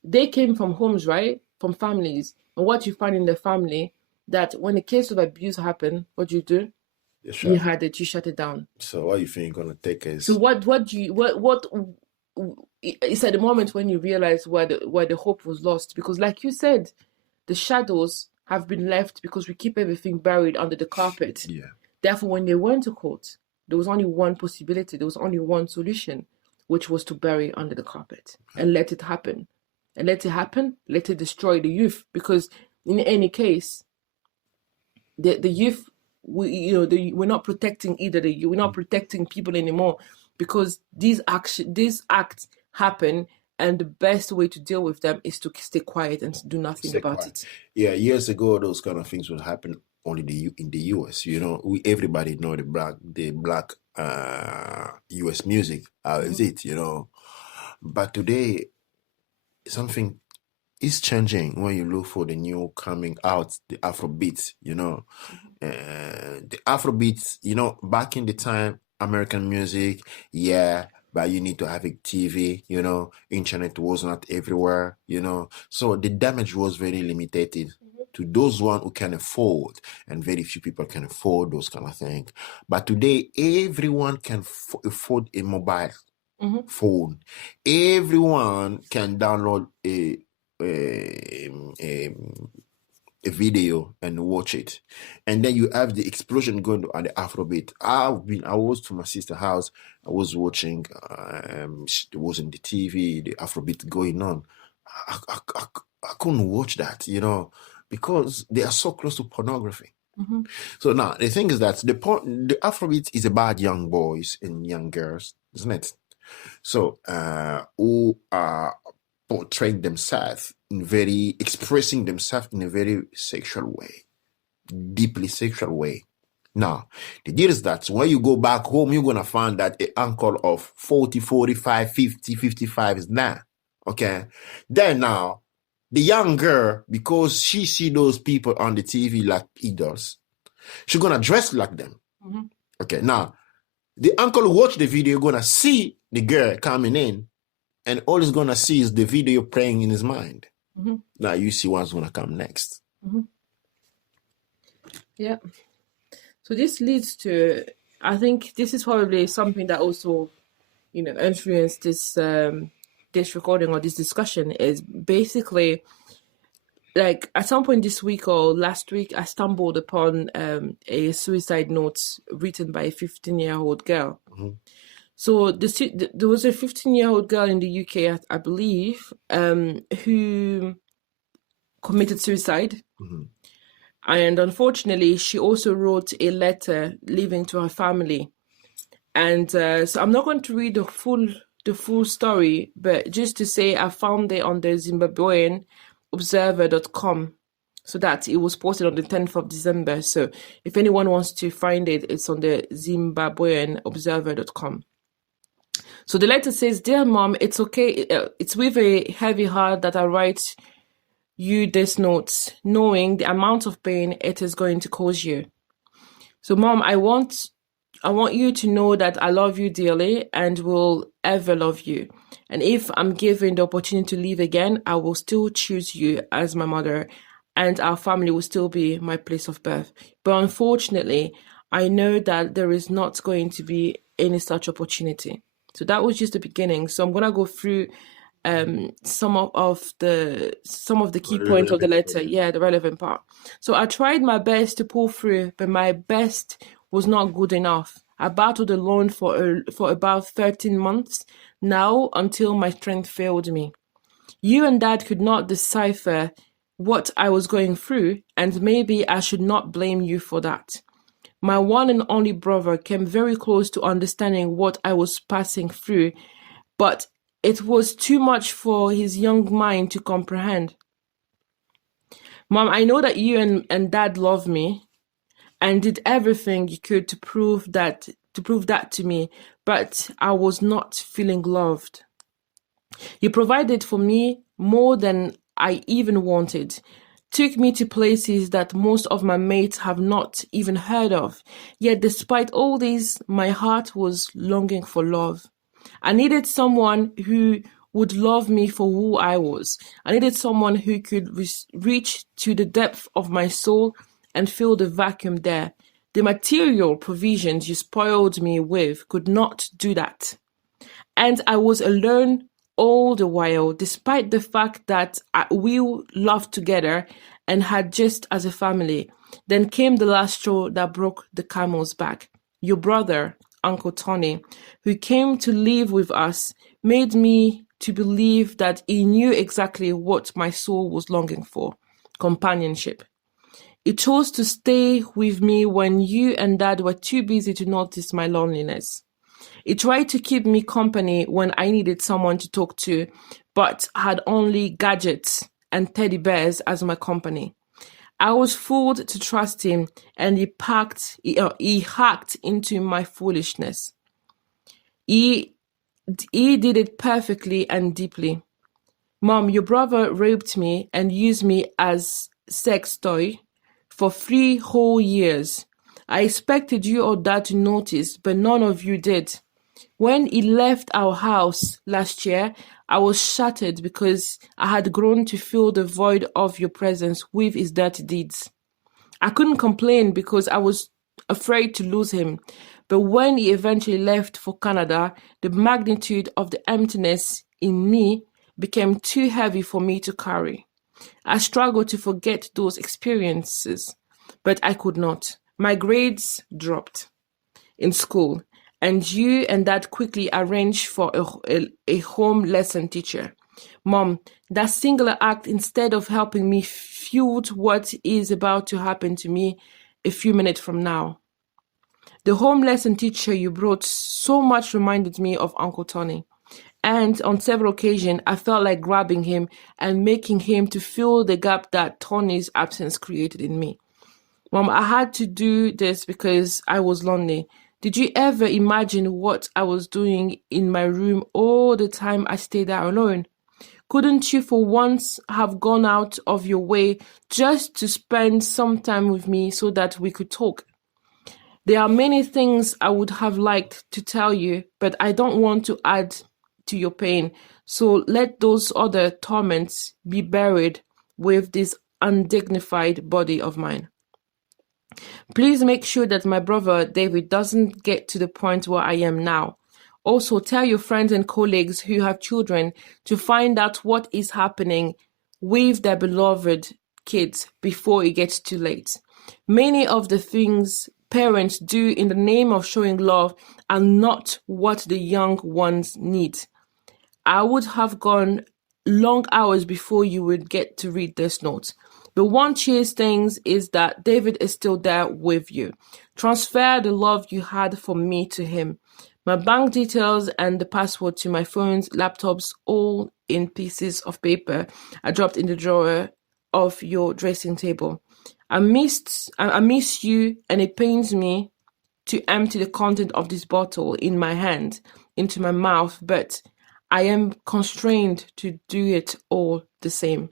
they came from homes, right, from families, and what you find in the family, that when a case of abuse happened, what do? You shut it down. So what you think you're gonna take is? So what it's at the moment when you realize where the hope was lost, because like you said, the shadows have been left because we keep everything buried under the carpet. Yeah. Therefore, when they went to court, there was only one possibility, there was only one solution, which was to bury under the carpet and let it happen. And let it happen, let it destroy the youth. Because in any case, the youth, we're not protecting either we're not protecting people anymore, because these acts happen, and the best way to deal with them is to stay quiet and do nothing about it. Yeah, years ago, those kind of things would happen only in the US. Everybody know the black US music. How is it? But today, something is changing when you look for the new coming out, the Afrobeat. The Afrobeat. Back in the time, American music, yeah. But you need to have a TV, internet was not everywhere, so the damage was very limited to those one who can afford, and very few people can afford those kind of things. But today, everyone can afford a mobile phone. Everyone can download a video and watch it, and then you have the explosion going on the Afrobeat. I was to my sister's house. I was watching. It was in the TV. The Afrobeat going on. I couldn't watch that, because they are so close to pornography. So now the thing is that the Afrobeat is about young boys and young girls, isn't it? So who are portraying themselves expressing themselves in a very sexual way, deeply sexual way. Now, the deal is that when you go back home, you're going to find that an uncle of 40, 45, 50, 55 is now. Okay? Then now, the young girl, because she see those people on the TV like idols, she's going to dress like them. Okay, now, the uncle who watch the video going to see the girl coming in, and all he's going to see is the video playing in his mind. Now you see what's going to come next. Yeah. So this leads to, I think this is probably something that also, influenced this recording or this discussion, is basically, like, at some point this week or last week, I stumbled upon a suicide note written by a 15-year-old girl. So there was a 15-year-old girl in the UK, I believe, who committed suicide. And unfortunately, she also wrote a letter leaving to her family. And so I'm not going to read the full story, but just to say I found it on the Zimbabwean observer.com. So that it was posted on the 10th of December. So if anyone wants to find it, it's on the Zimbabwean observer.com. So the letter says, "Dear Mom, it's okay. It's with a heavy heart that I write you this note, knowing the amount of pain it is going to cause you. So, Mom, I want you to know that I love you dearly and will ever love you. And if I'm given the opportunity to live again, I will still choose you as my mother, and our family will still be my place of birth. But unfortunately, I know that there is not going to be any such opportunity." So that was just the beginning. So I'm gonna go through some of the key points of the letter. Yeah, the relevant part. So I tried my best to pull through, but my best was not good enough. I battled alone for about 13 months now, until my strength failed me. You and Dad could not decipher what I was going through, and maybe I should not blame you for that. My one and only brother came very close to understanding what I was passing through, but it was too much for his young mind to comprehend. Mom, I know that you and Dad love me and did everything you could to prove that to me, but I was not feeling loved. You provided for me more than I even wanted. Took me to places that most of my mates have not even heard of. Yet despite all this, my heart was longing for love. I needed someone who would love me for who I was. I needed someone who could reach to the depth of my soul and fill the vacuum there. The material provisions you spoiled me with could not do that. And I was alone all the while, despite the fact that we loved together and had just as a family. Then came the last straw that broke the camel's back. Your brother, Uncle Tony, who came to live with us, made me to believe that he knew exactly what my soul was longing for: companionship. He chose to stay with me when you and Dad were too busy to notice my loneliness. He tried to keep me company when I needed someone to talk to, but had only gadgets and teddy bears as my company. I was fooled to trust him, and he hacked into my foolishness. He did it perfectly and deeply. Mom, your brother raped me and used me as sex toy for 3 whole years. I expected you or Dad to notice, but none of you did. When he left our house last year, I was shattered because I had grown to fill the void of your presence with his dirty deeds. I couldn't complain because I was afraid to lose him. But when he eventually left for Canada, the magnitude of the emptiness in me became too heavy for me to carry. I struggled to forget those experiences, but I could not. My grades dropped in school, and you and Dad quickly arranged for a home lesson teacher. Mom, that singular act, instead of helping me, fueled what is about to happen to me a few minutes from now. The home lesson teacher you brought so much reminded me of Uncle Tony. And on several occasions, I felt like grabbing him and making him to fill the gap that Tony's absence created in me. Mom, I had to do this because I was lonely. Did you ever imagine what I was doing in my room all the time I stayed there alone? Couldn't you for once have gone out of your way just to spend some time with me so that we could talk? There are many things I would have liked to tell you, but I don't want to add to your pain. So let those other torments be buried with this undignified body of mine. Please make sure that my brother David doesn't get to the point where I am now. Also, tell your friends and colleagues who have children to find out what is happening with their beloved kids before it gets too late. Many of the things parents do in the name of showing love are not what the young ones need. I would have gone long hours before you would get to read this note. But one cheers things is that David is still there with you. Transfer the love you had for me to him. My bank details and the password to my phones, laptops, all in pieces of paper I dropped in the drawer of your dressing table. I miss you, and it pains me to empty the content of this bottle in my hand into my mouth, but I am constrained to do it all the same.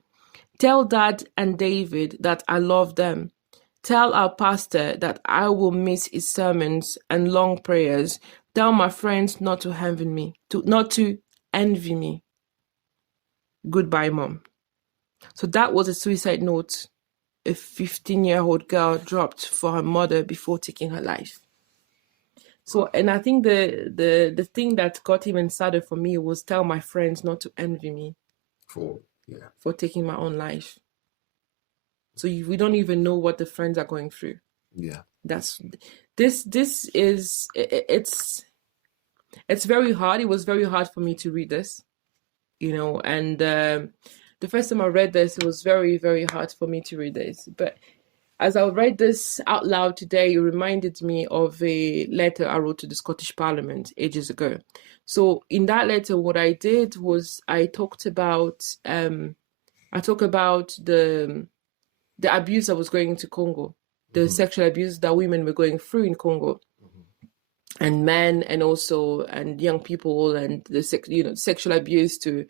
Tell Dad and David that I love them. Tell our pastor that I will miss his sermons and long prayers. Tell my friends not to envy me. Goodbye, Mom. So that was a suicide note a 15-year-old girl dropped for her mother before taking her life. So, and I think the thing that got even sadder for me was tell my friends not to envy me for taking my own life. So we don't even know what the friends are going through. Yeah. This is it's very hard. It was very hard for me to read this, and the first time I read this, it was very, very hard for me to read this. But as I read this out loud today, it reminded me of a letter I wrote to the Scottish Parliament ages ago. So in that letter, what I did was I talked about the abuse that was going into Congo, the sexual abuse that women were going through in Congo, and men, and young people, and the sexual abuse to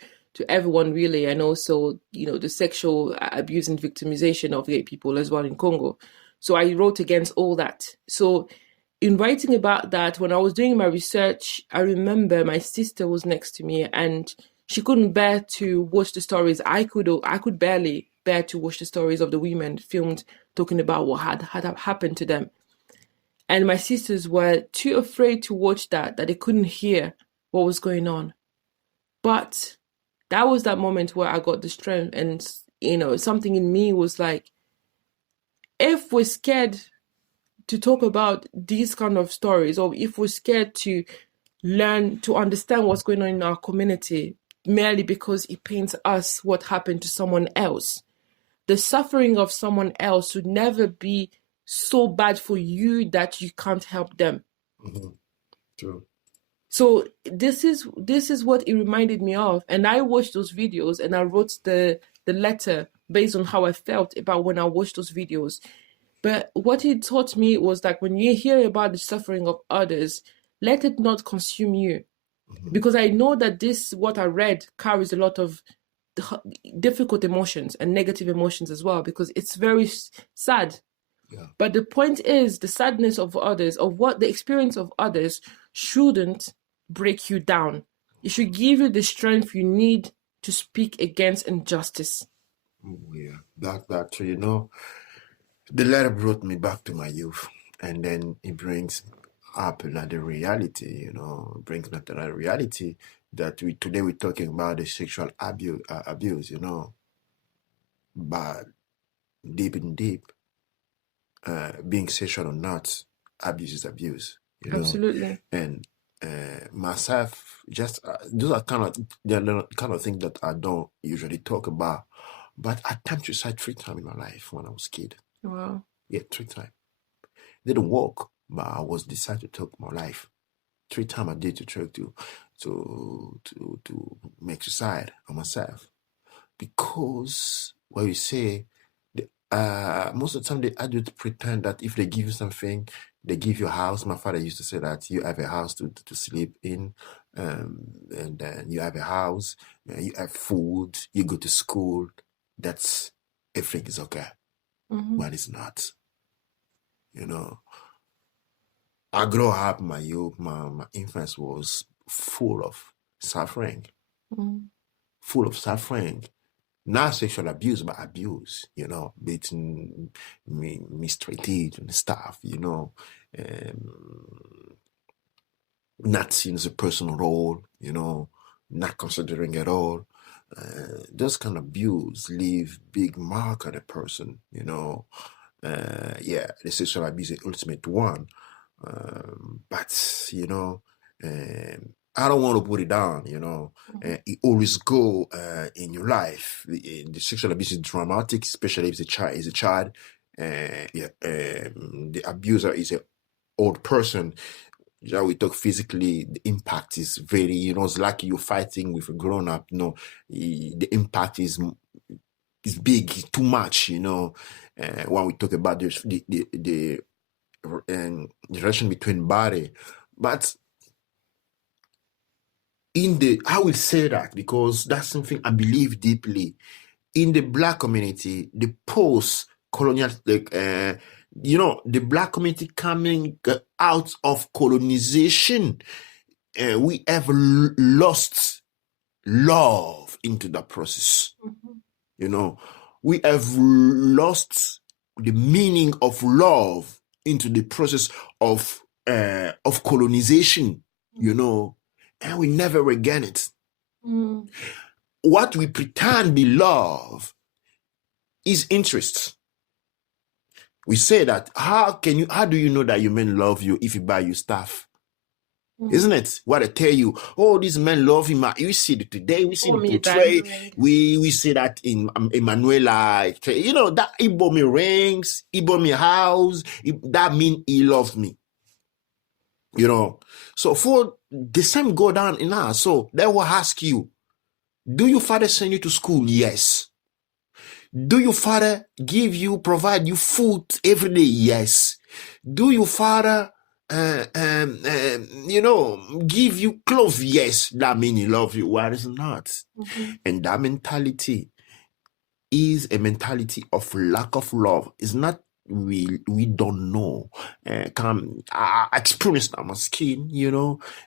everyone really, and also the sexual abuse and victimization of gay people as well in Congo. So I wrote against all that. So in writing about that, when I was doing my research, I remember my sister was next to me and she couldn't bear to watch the stories. I could barely bear to watch the stories of the women filmed talking about what had happened to them. And my sisters were too afraid to watch that they couldn't hear what was going on. But that was that moment where I got the strength, and something in me was like, if we're scared to talk about these kind of stories, or if we're scared to learn to understand what's going on in our community merely because it pains us what happened to someone else, the suffering of someone else would never be so bad for you that you can't help them. Mm-hmm. True. So this is what it reminded me of, and I watched those videos and I wrote the letter based on how I felt about when I watched those videos. But what it taught me was that when you hear about the suffering of others, let it not consume you. Mm-hmm. Because I know that what I read carries a lot of difficult emotions and negative emotions as well, because it's very sad. Yeah. But the point is, the sadness of others, of what the experience of others, shouldn't break you down. It should give you the strength you need to speak against injustice. Oh, yeah, that the letter brought me back to my youth, and then it brings up another reality. Brings me to another reality that today we're talking about the sexual abuse. But deep in deep, being sexual or not, abuse is abuse. Absolutely. And myself, just those are the kind of things that I don't usually talk about. But I attempted suicide 3 times in my life when I was a kid. Wow. Yeah, 3 times. Didn't work, but I was decided to take my life. 3 times I did to try to make suicide on myself. Because what you say, most of the time the adults pretend that if they give you something, they give you a house. My father used to say that you have a house to sleep in, and then you have a house, you have food, you go to school. That's everything is okay. Mm-hmm. But it's not. I grew up, my youth, my infance was full of suffering. Mm-hmm. Full of suffering. Not sexual abuse, but abuse, beaten, mistreated and stuff, not seen as a personal role, not considering at all. Those kind of abuse leave big mark on a person, the sexual abuse is the ultimate one. But, I don't want to put it down, mm-hmm. It always go in your life. The sexual abuse is dramatic, especially if the child is a child. The abuser is an old person. We talk physically, the impact is very, it's like you're fighting with a grown-up, the impact is big, too much, when we talk about the relation between body. But I will say that because that's something I believe deeply. In the Black community, the post-colonial, the Black community coming out of colonization, we have lost love into the process. Mm-hmm. We have lost the meaning of love into the process of colonization, and we never regain it. Mm. What we pretend be love is interest. We say that, how do you know that your men love you if you buy you stuff? Mm. Isn't it? What I tell you, these men love him. You see it today, we see it portray. We see that in Emanuela. That he bought me rings, he bought me a house. That mean he loves me. So for the same go down in us. So they will ask you, do your father send you to school? Yes. Do your father provide you food every day? Yes. Do your father, give you clothes? Yes. That means he loves you. Why is it not? Mm-hmm. And that mentality is a mentality of lack of love. It's not we don't know. I experienced on my skin,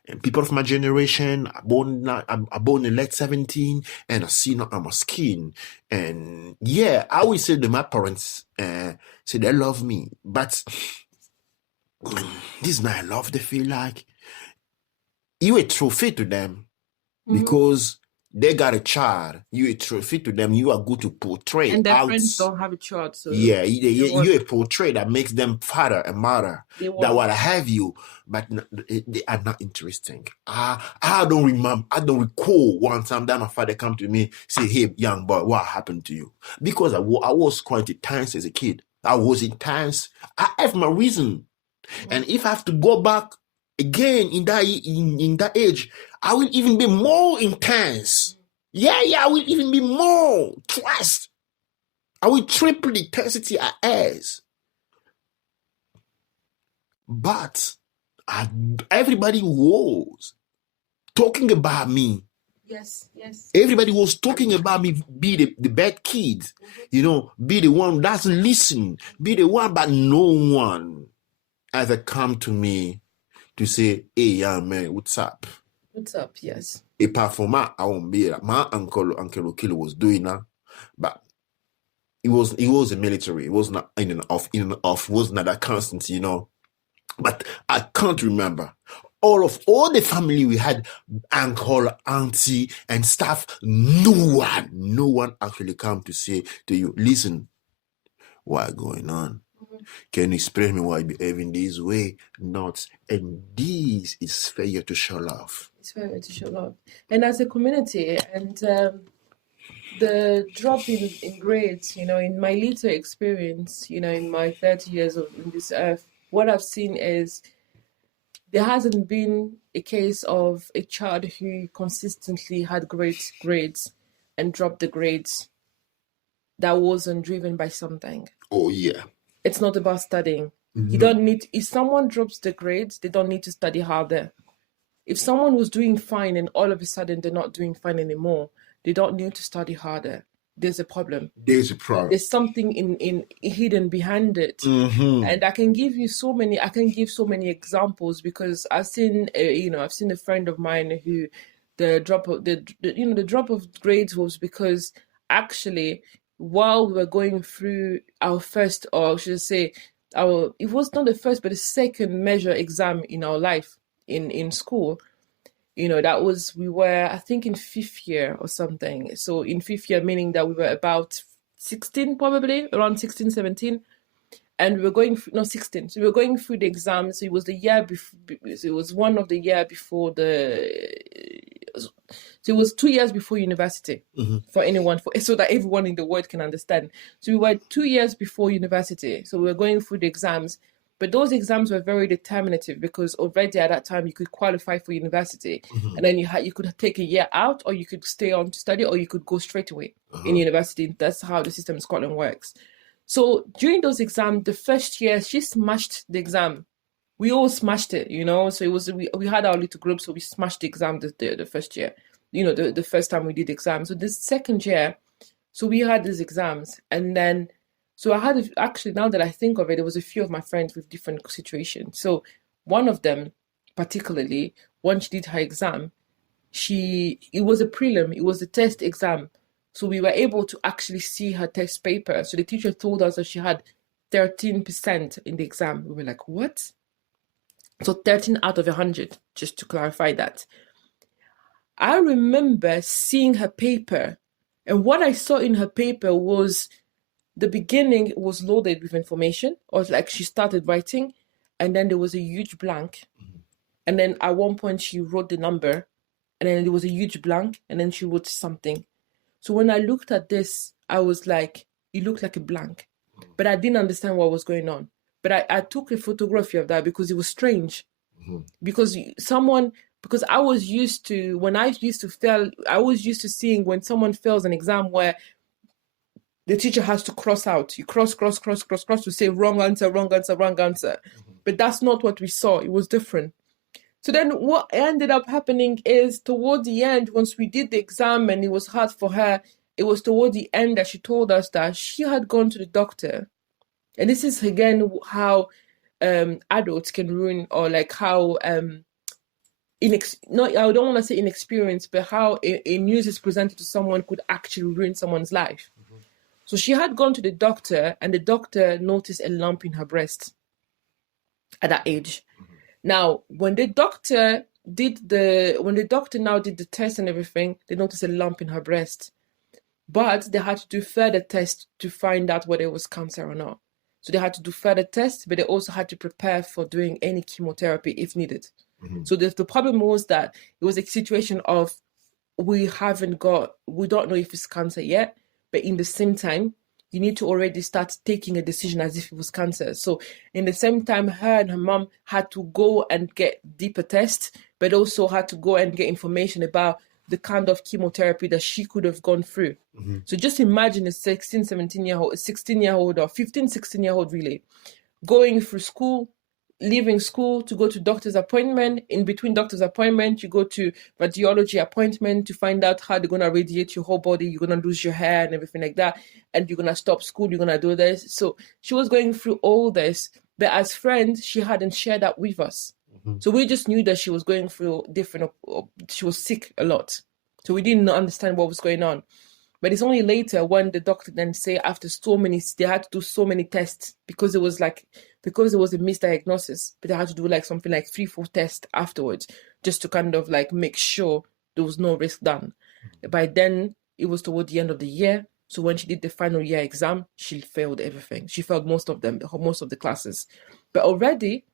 and people of my generation are born in late 17, and I see not on my skin. And I always say that my parents say they love me, but this is not love they feel like. you a trophy to them because they got a child. You a trophy to them. You are good to portray And their out. friends don't have a child, so yeah, you a portray that makes them father and mother. That what I have you, but they are not interesting. I don't remember. I don't recall one time that my father come to me say, "Hey, young boy, what happened to you?" Because I was quite intense as a kid. I was intense. I have my reason, and if I have to go back again in that age, I will even be more intense. Yeah, I will even be more trust. I will triple the intensity I has. But everybody was talking about me. Yes. Everybody was talking about me, be the bad kid, be the one who doesn't listen, be the one, but no one ever come to me to say, "Hey, young man, what's up?" What's up? Yes. Apart from my uncle Okilo was doing that, but he was a military. It was not in and off, It was not that constant, But I can't remember. All the family we had, uncle, auntie, and stuff. No one actually come to say to you, "Listen, what's going on? Can you explain me why you behaving this way?" Not, and this is failure to show love. It's failure to show love, and as a community, and the drop in grades, in my little experience, in my 30 years on this earth, what I've seen is there hasn't been a case of a child who consistently had great grades and dropped the grades that wasn't driven by something. Oh, yeah. It's not about studying. You don't need, if someone drops the grades, they don't need to study harder. If someone was doing fine and all of a sudden they're not doing fine anymore, they don't need to study harder. There's a problem. There's something in hidden behind it. And I can give so many examples because I've seen a friend of mine who the drop of grades was because actually while we were going through our first, or I should say it was not the first but the second major exam in our life in school. That was, we were, I think, in 5th year or something. So in 5th year, meaning that we were about 16, probably around 16, 17. And we were going through, no, 16. So we were going through the exams. So it was the year before, it was one of the year before so it was 2 years before university for anyone, so that everyone in the world can understand. So we were 2 years before university. So we were going through the exams. But those exams were very determinative because already at that time you could qualify for university, and then you could take a year out, or you could stay on to study, or you could go straight away in university. That's how the system in Scotland works. So during those exams, the first year she smashed the exam. We all smashed it, So it was we had our little group, so we smashed the exam the first year. The first time we did exams. So this second year, so we had these exams, and then. So I had, actually, now that I think of it, there was a few of my friends with different situations. So one of them, particularly, when she did her exam, it was a prelim, it was a test exam. So we were able to actually see her test paper. So the teacher told us that she had 13% in the exam. We were like, what? So 13 out of 100, just to clarify that. I remember seeing her paper, and what I saw in her paper was, the beginning was loaded with information, or like she started writing, and then there was a huge blank. And then at one point she wrote the number, and then there was a huge blank, and then she wrote something. So when I looked at this, I was like, it looked like a blank. But I didn't understand what was going on. But I took a photography of that because it was strange. Because I was used to, when I used to fail, I was used to seeing when someone fails an exam where the teacher has to cross out. You cross to say wrong answer. But that's not what we saw. It was different. So then what ended up happening is toward the end, once we did the exam and it was hard for her, it was toward the end that she told us that she had gone to the doctor. And this is, again, how adults can ruin, or like how, I don't want to say inexperienced, but how a news is presented to someone could actually ruin someone's life. So she had gone to the doctor, and the doctor noticed a lump in her breast at that age. Now, when the doctor when the doctor now did the test and everything, they noticed a lump in her breast. But they had to do further tests to find out whether it was cancer or not. So they had to do further tests, but they also had to prepare for doing any chemotherapy if needed. Mm-hmm. So the problem was that it was a situation of we don't know if it's cancer yet, but in the same time, you need to already start taking a decision as if it was cancer. So in the same time, her and her mom had to go and get deeper tests, but also had to go and get information about the kind of chemotherapy that she could have gone through. Mm-hmm. So just imagine a 16, 17-year-old, 16-year-old or 15, 16-year-old really, going through school, leaving school to go to doctor's appointment. In between doctor's appointment, you go to radiology appointment to find out how they're going to radiate your whole body. You're going to lose your hair and everything like that. And you're going to stop school. You're going to do this. So she was going through all this. But as friends, she hadn't shared that with us. Mm-hmm. So we just knew that she was going through she was sick a lot. So we didn't understand what was going on. But it's only later when the doctor then say after they had to do so many tests because it was a misdiagnosis, but they had to do like something like 3-4 tests afterwards just to kind of like make sure there was no risk done. By then it was toward the end of the year. So when she did the final year exam, she failed everything. She failed most of the classes. But already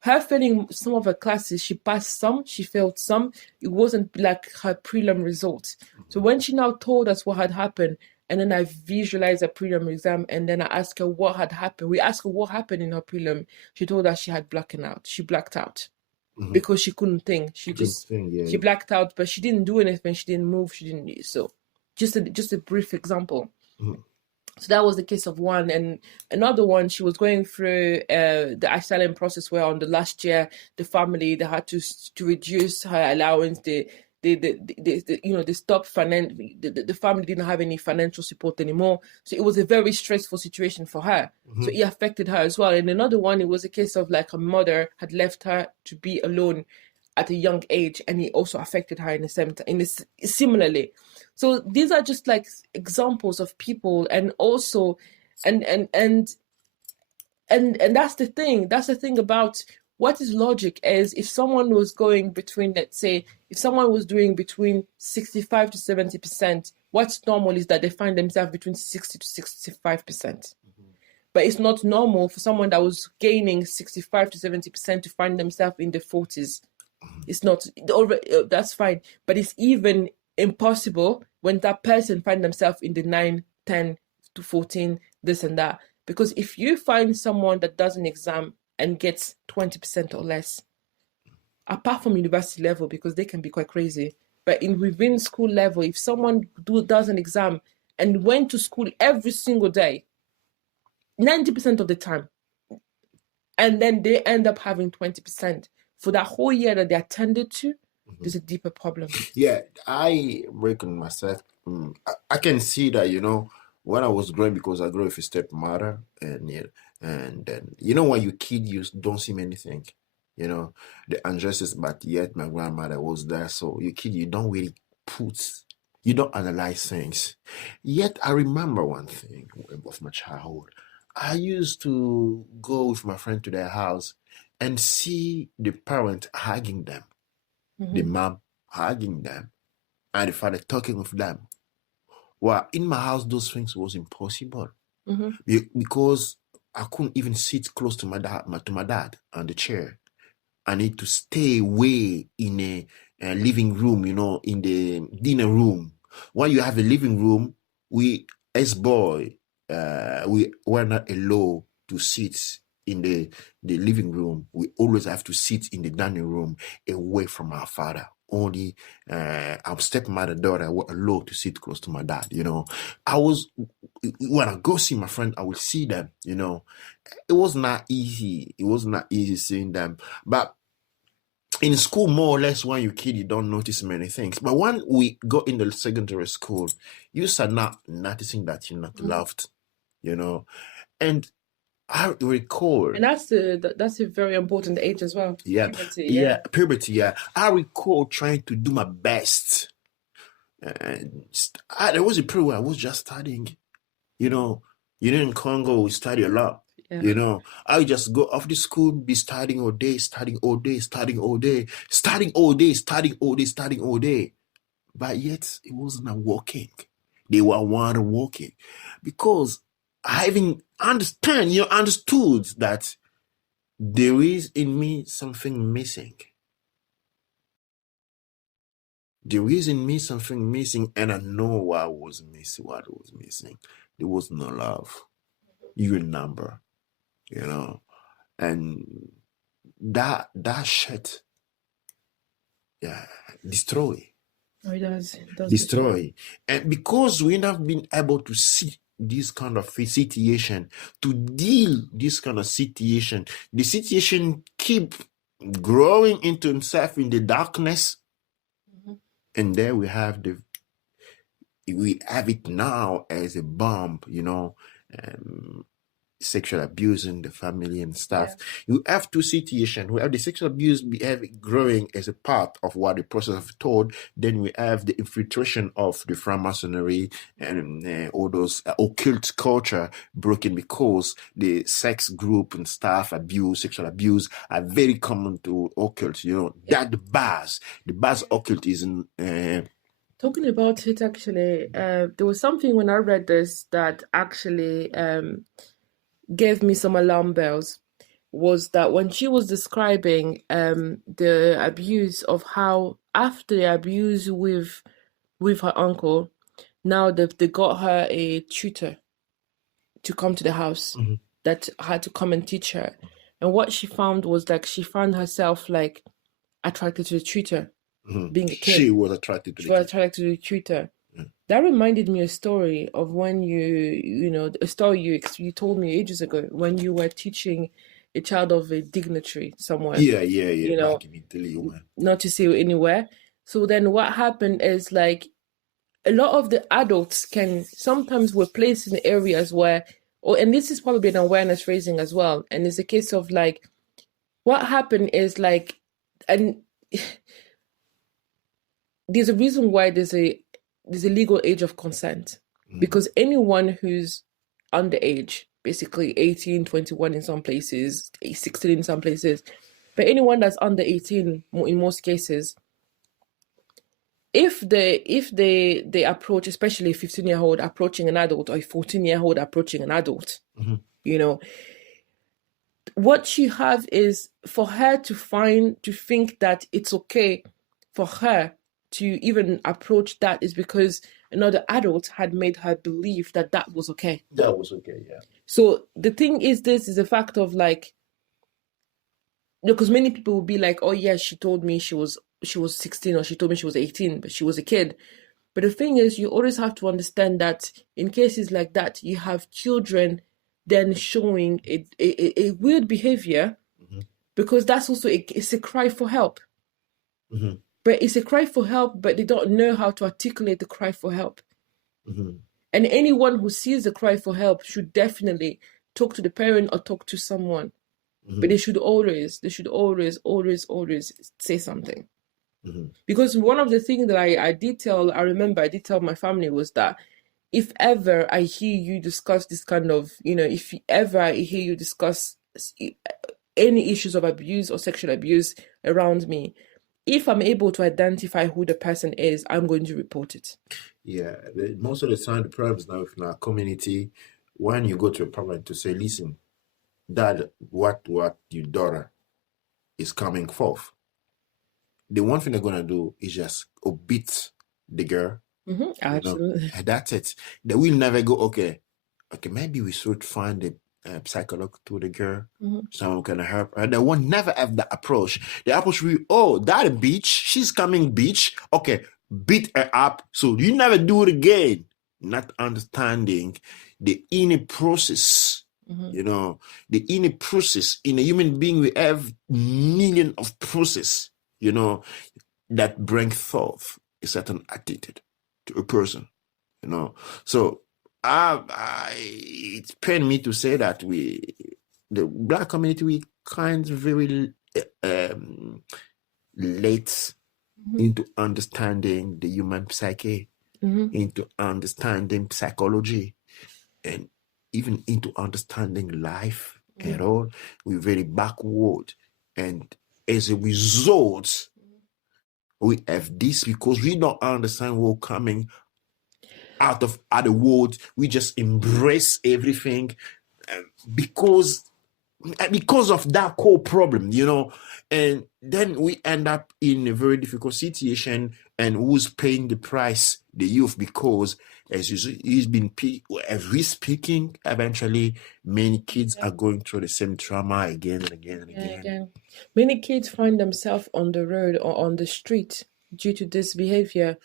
her failing some of her classes, she passed some, she failed some. It wasn't like her prelim results. So when she now told us what had happened, and then I visualized a prelim exam, and then I asked her what had happened. We asked her what happened in her prelim. She told us she had blacking out. She blacked out because she couldn't think. She blacked out, but she didn't do anything. She didn't move. She didn't. So just a brief example. Mm-hmm. So that was the case of one. And another one, she was going through the asylum process where on the last year, the family, they had to reduce her allowance. They stopped the family didn't have any financial support anymore. So it was a very stressful situation for her. Mm-hmm. So it affected her as well. And another one, it was a case of like her mother had left her to be alone at a young age, and it also affected her similarly. So these are just like examples of people, and also, and that's the thing. That's the thing about what is logic is if someone was going between, let's say, if someone was doing between 65 to 70%, what's normal is that they find themselves between 60 to 65%. Mm-hmm. But it's not normal for someone that was gaining 65 to 70% to find themselves in the 40s. It's not, that's fine. But it's even impossible when that person finds themselves in the 9, 10 to 14, this and that. Because if you find someone that does an exam and gets 20% or less, apart from university level, because they can be quite crazy, but within school level, if someone does an exam and went to school every single day, 90% of the time, and then they end up having 20%, for that whole year that they attended to, there's a deeper problem. Yeah, I reckon myself. I can see that, when I was growing, because I grew with a stepmother, and then when you're kid, you don't see many things. The undresses, but yet my grandmother was there. So you kid, you don't really you don't analyze things. Yet I remember one thing of my childhood. I used to go with my friend to their house and see the parent hugging them, the mom hugging them, and the father talking with them. Well, in my house, those things was impossible because I couldn't even sit close to my dad on the chair. I need to stay away in a living room, in the dinner room. When you have a living room, we as boy, we were not allowed to sit in the living room. We always have to sit in the dining room away from our father. Only our stepmother daughter were allowed to sit close to my dad. When I go see my friend, I will see them. It was not easy. It was not easy seeing them. But in school, more or less, when you're a kid, you don't notice many things. But when we go in the secondary school, you start not noticing that you're not loved. And I recall, and that's a very important age as well. Yeah, puberty. Yeah, I recall trying to do my best, and there was a period where I was just studying. In Congo, we study a lot. Yeah. You know, I just go off the school, be studying all day, studying all day, studying all day, studying all day, studying all day, studying all day. But yet it wasn't working. They were one working. Because having understood that there is in me something missing. There is in me something missing, and I know what was missing. There was no love. You remember, and that shit, yeah, destroy. Oh, it does Destroy. And because we have been able to see this kind of situation, to deal this kind of situation, the situation keep growing into himself in the darkness. And there we have it now as a bomb, sexual abuse in the family and stuff. Yeah. You have two situations. We have the sexual abuse growing as a part of what the process of thought. Then we have the infiltration of the Freemasonry and all those occult culture broken, because the sex group and stuff abuse, sexual abuse are very common to occult. That the bars occult is in. Talking about it, actually, there was something when I read this that actually gave me some alarm bells. Was that when she was describing the abuse, of how after the abuse with her uncle, now they got her a tutor to come to the house, that had to come and teach her. And what she found was like she found herself like attracted to the tutor. Being a kid, she was attracted to the tutor. That reminded me a story of when a story you told me ages ago, when you were teaching a child of a dignitary somewhere. Yeah. Not to say anywhere. So then what happened is, like, a lot of the adults were placed in areas where, and this is probably an awareness raising as well. And it's a case of like, what happened is like, and there's a reason why there's a legal age of consent, because anyone who's underage, basically 18, 21 in some places, 16 in some places, but anyone that's under 18 in most cases, if they approach, especially a 15-year-old approaching an adult, or a 14-year-old approaching an adult, what you have is for her to think that it's okay for her to even approach that, is because another adult had made her believe that that was okay. That was okay, yeah. So the thing is, this is a fact of like, because many people will be like, oh yeah, she told me she was 16, or she told me she was 18, but she was a kid. But the thing is, you always have to understand that in cases like that, you have children then showing a weird behavior, because that's also it's a cry for help. But it's a cry for help, but they don't know how to articulate the cry for help. And anyone who sees the cry for help should definitely talk to the parent or talk to someone. But they should always say something. Because one of the things that I remember I did tell my family was that if ever I hear you discuss this kind of, if ever I hear you discuss any issues of abuse or sexual abuse around me, if I'm able to identify who the person is, I'm going to report it. Yeah, most of the time, the problems now in our community, when you go to a parent to say, listen, Dad, what your daughter is coming forth, the one thing they're going to do is just beat the girl. Absolutely. And that's it. They will never go, okay, maybe we should find a psychologist to the girl. Someone can help her. They will never have the approach. The approach will be, oh, that a bitch, she's coming bitch. Okay, beat her up so you never do it again. Not understanding the inner process. The inner process. In a human being, we have millions of process, that bring forth a certain attitude to a person, So it's pained me to say that the Black community, we kind of very late into understanding the human psyche, into understanding psychology, and even into understanding life. at all. We're very backward. And as a result, we have this because we don't understand we're coming out of other world. We just embrace everything because of that core problem, and then we end up in a very difficult situation. And who's paying the price? The youth, because as we speaking, eventually many kids are going through the same trauma again and again and again. Many kids find themselves on the road or on the street due to this behavior.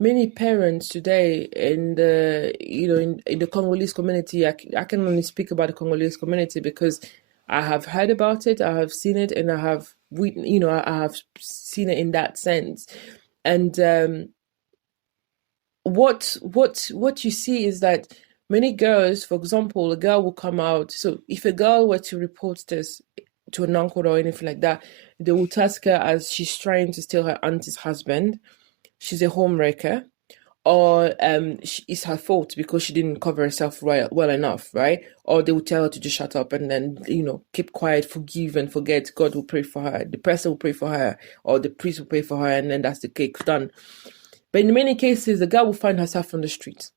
Many parents today in the in the Congolese community, I can only speak about the Congolese community because I have heard about it, I have seen it, and I have seen it in that sense. And what you see is that many girls, for example, a girl will come out. So if a girl were to report this to an uncle or anything like that, they will task her as she's trying to steal her auntie's husband. She's a homewrecker, or it's her fault because she didn't cover herself well enough, right? Or they will tell her to just shut up and then, keep quiet, forgive and forget. God will pray for her. The person will pray for her, or the priest will pray for her, and then that's the cake done. But in many cases, the girl will find herself on the street.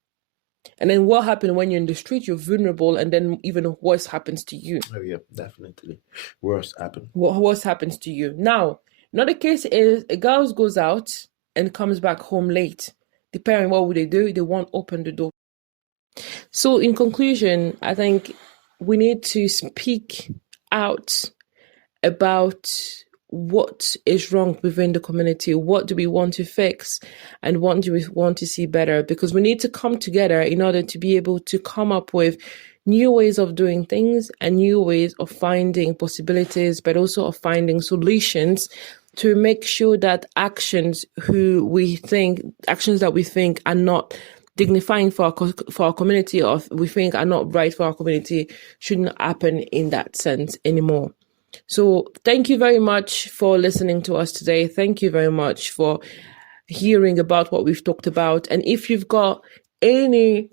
And then what happens when you're in the street? You're vulnerable, and then even worse happens to you. Oh, yeah, definitely. Worse happens. What worse happens to you? Now, another case is a girl goes out and comes back home late. The parent, what would they do? They won't open the door. So in conclusion, I think we need to speak out about what is wrong within the community. What do we want to fix, and what do we want to see better? Because we need to come together in order to be able to come up with new ways of doing things and new ways of finding possibilities, but also of finding solutions to make sure that actions that we think are not dignifying for our community, or we think are not right for our community, shouldn't happen in that sense anymore. So thank you very much for listening to us today. Thank you very much for hearing about what we've talked about. And if you've got any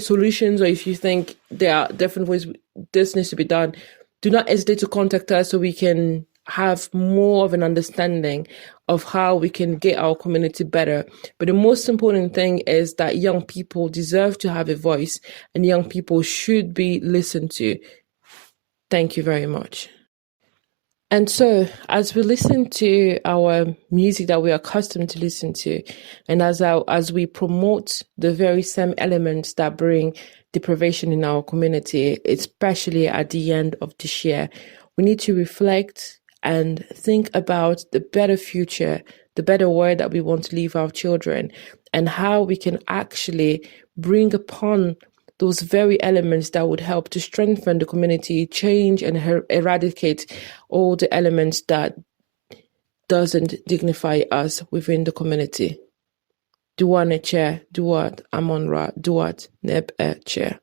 solutions, or if you think there are different ways this needs to be done, do not hesitate to contact us so we can have more of an understanding of how we can get our community better. But the most important thing is that young people deserve to have a voice, and young people should be listened to. Thank you very much. And so, as we listen to our music that we are accustomed to listen to, and as we promote the very same elements that bring deprivation in our community, especially at the end of this year, we need to reflect and think about the better future, the better world that we want to leave our children, and how we can actually bring upon those very elements that would help to strengthen the community, change and eradicate all the elements that doesn't dignify us within the community. Duat ne chair, duat amon ra, duat neb chair.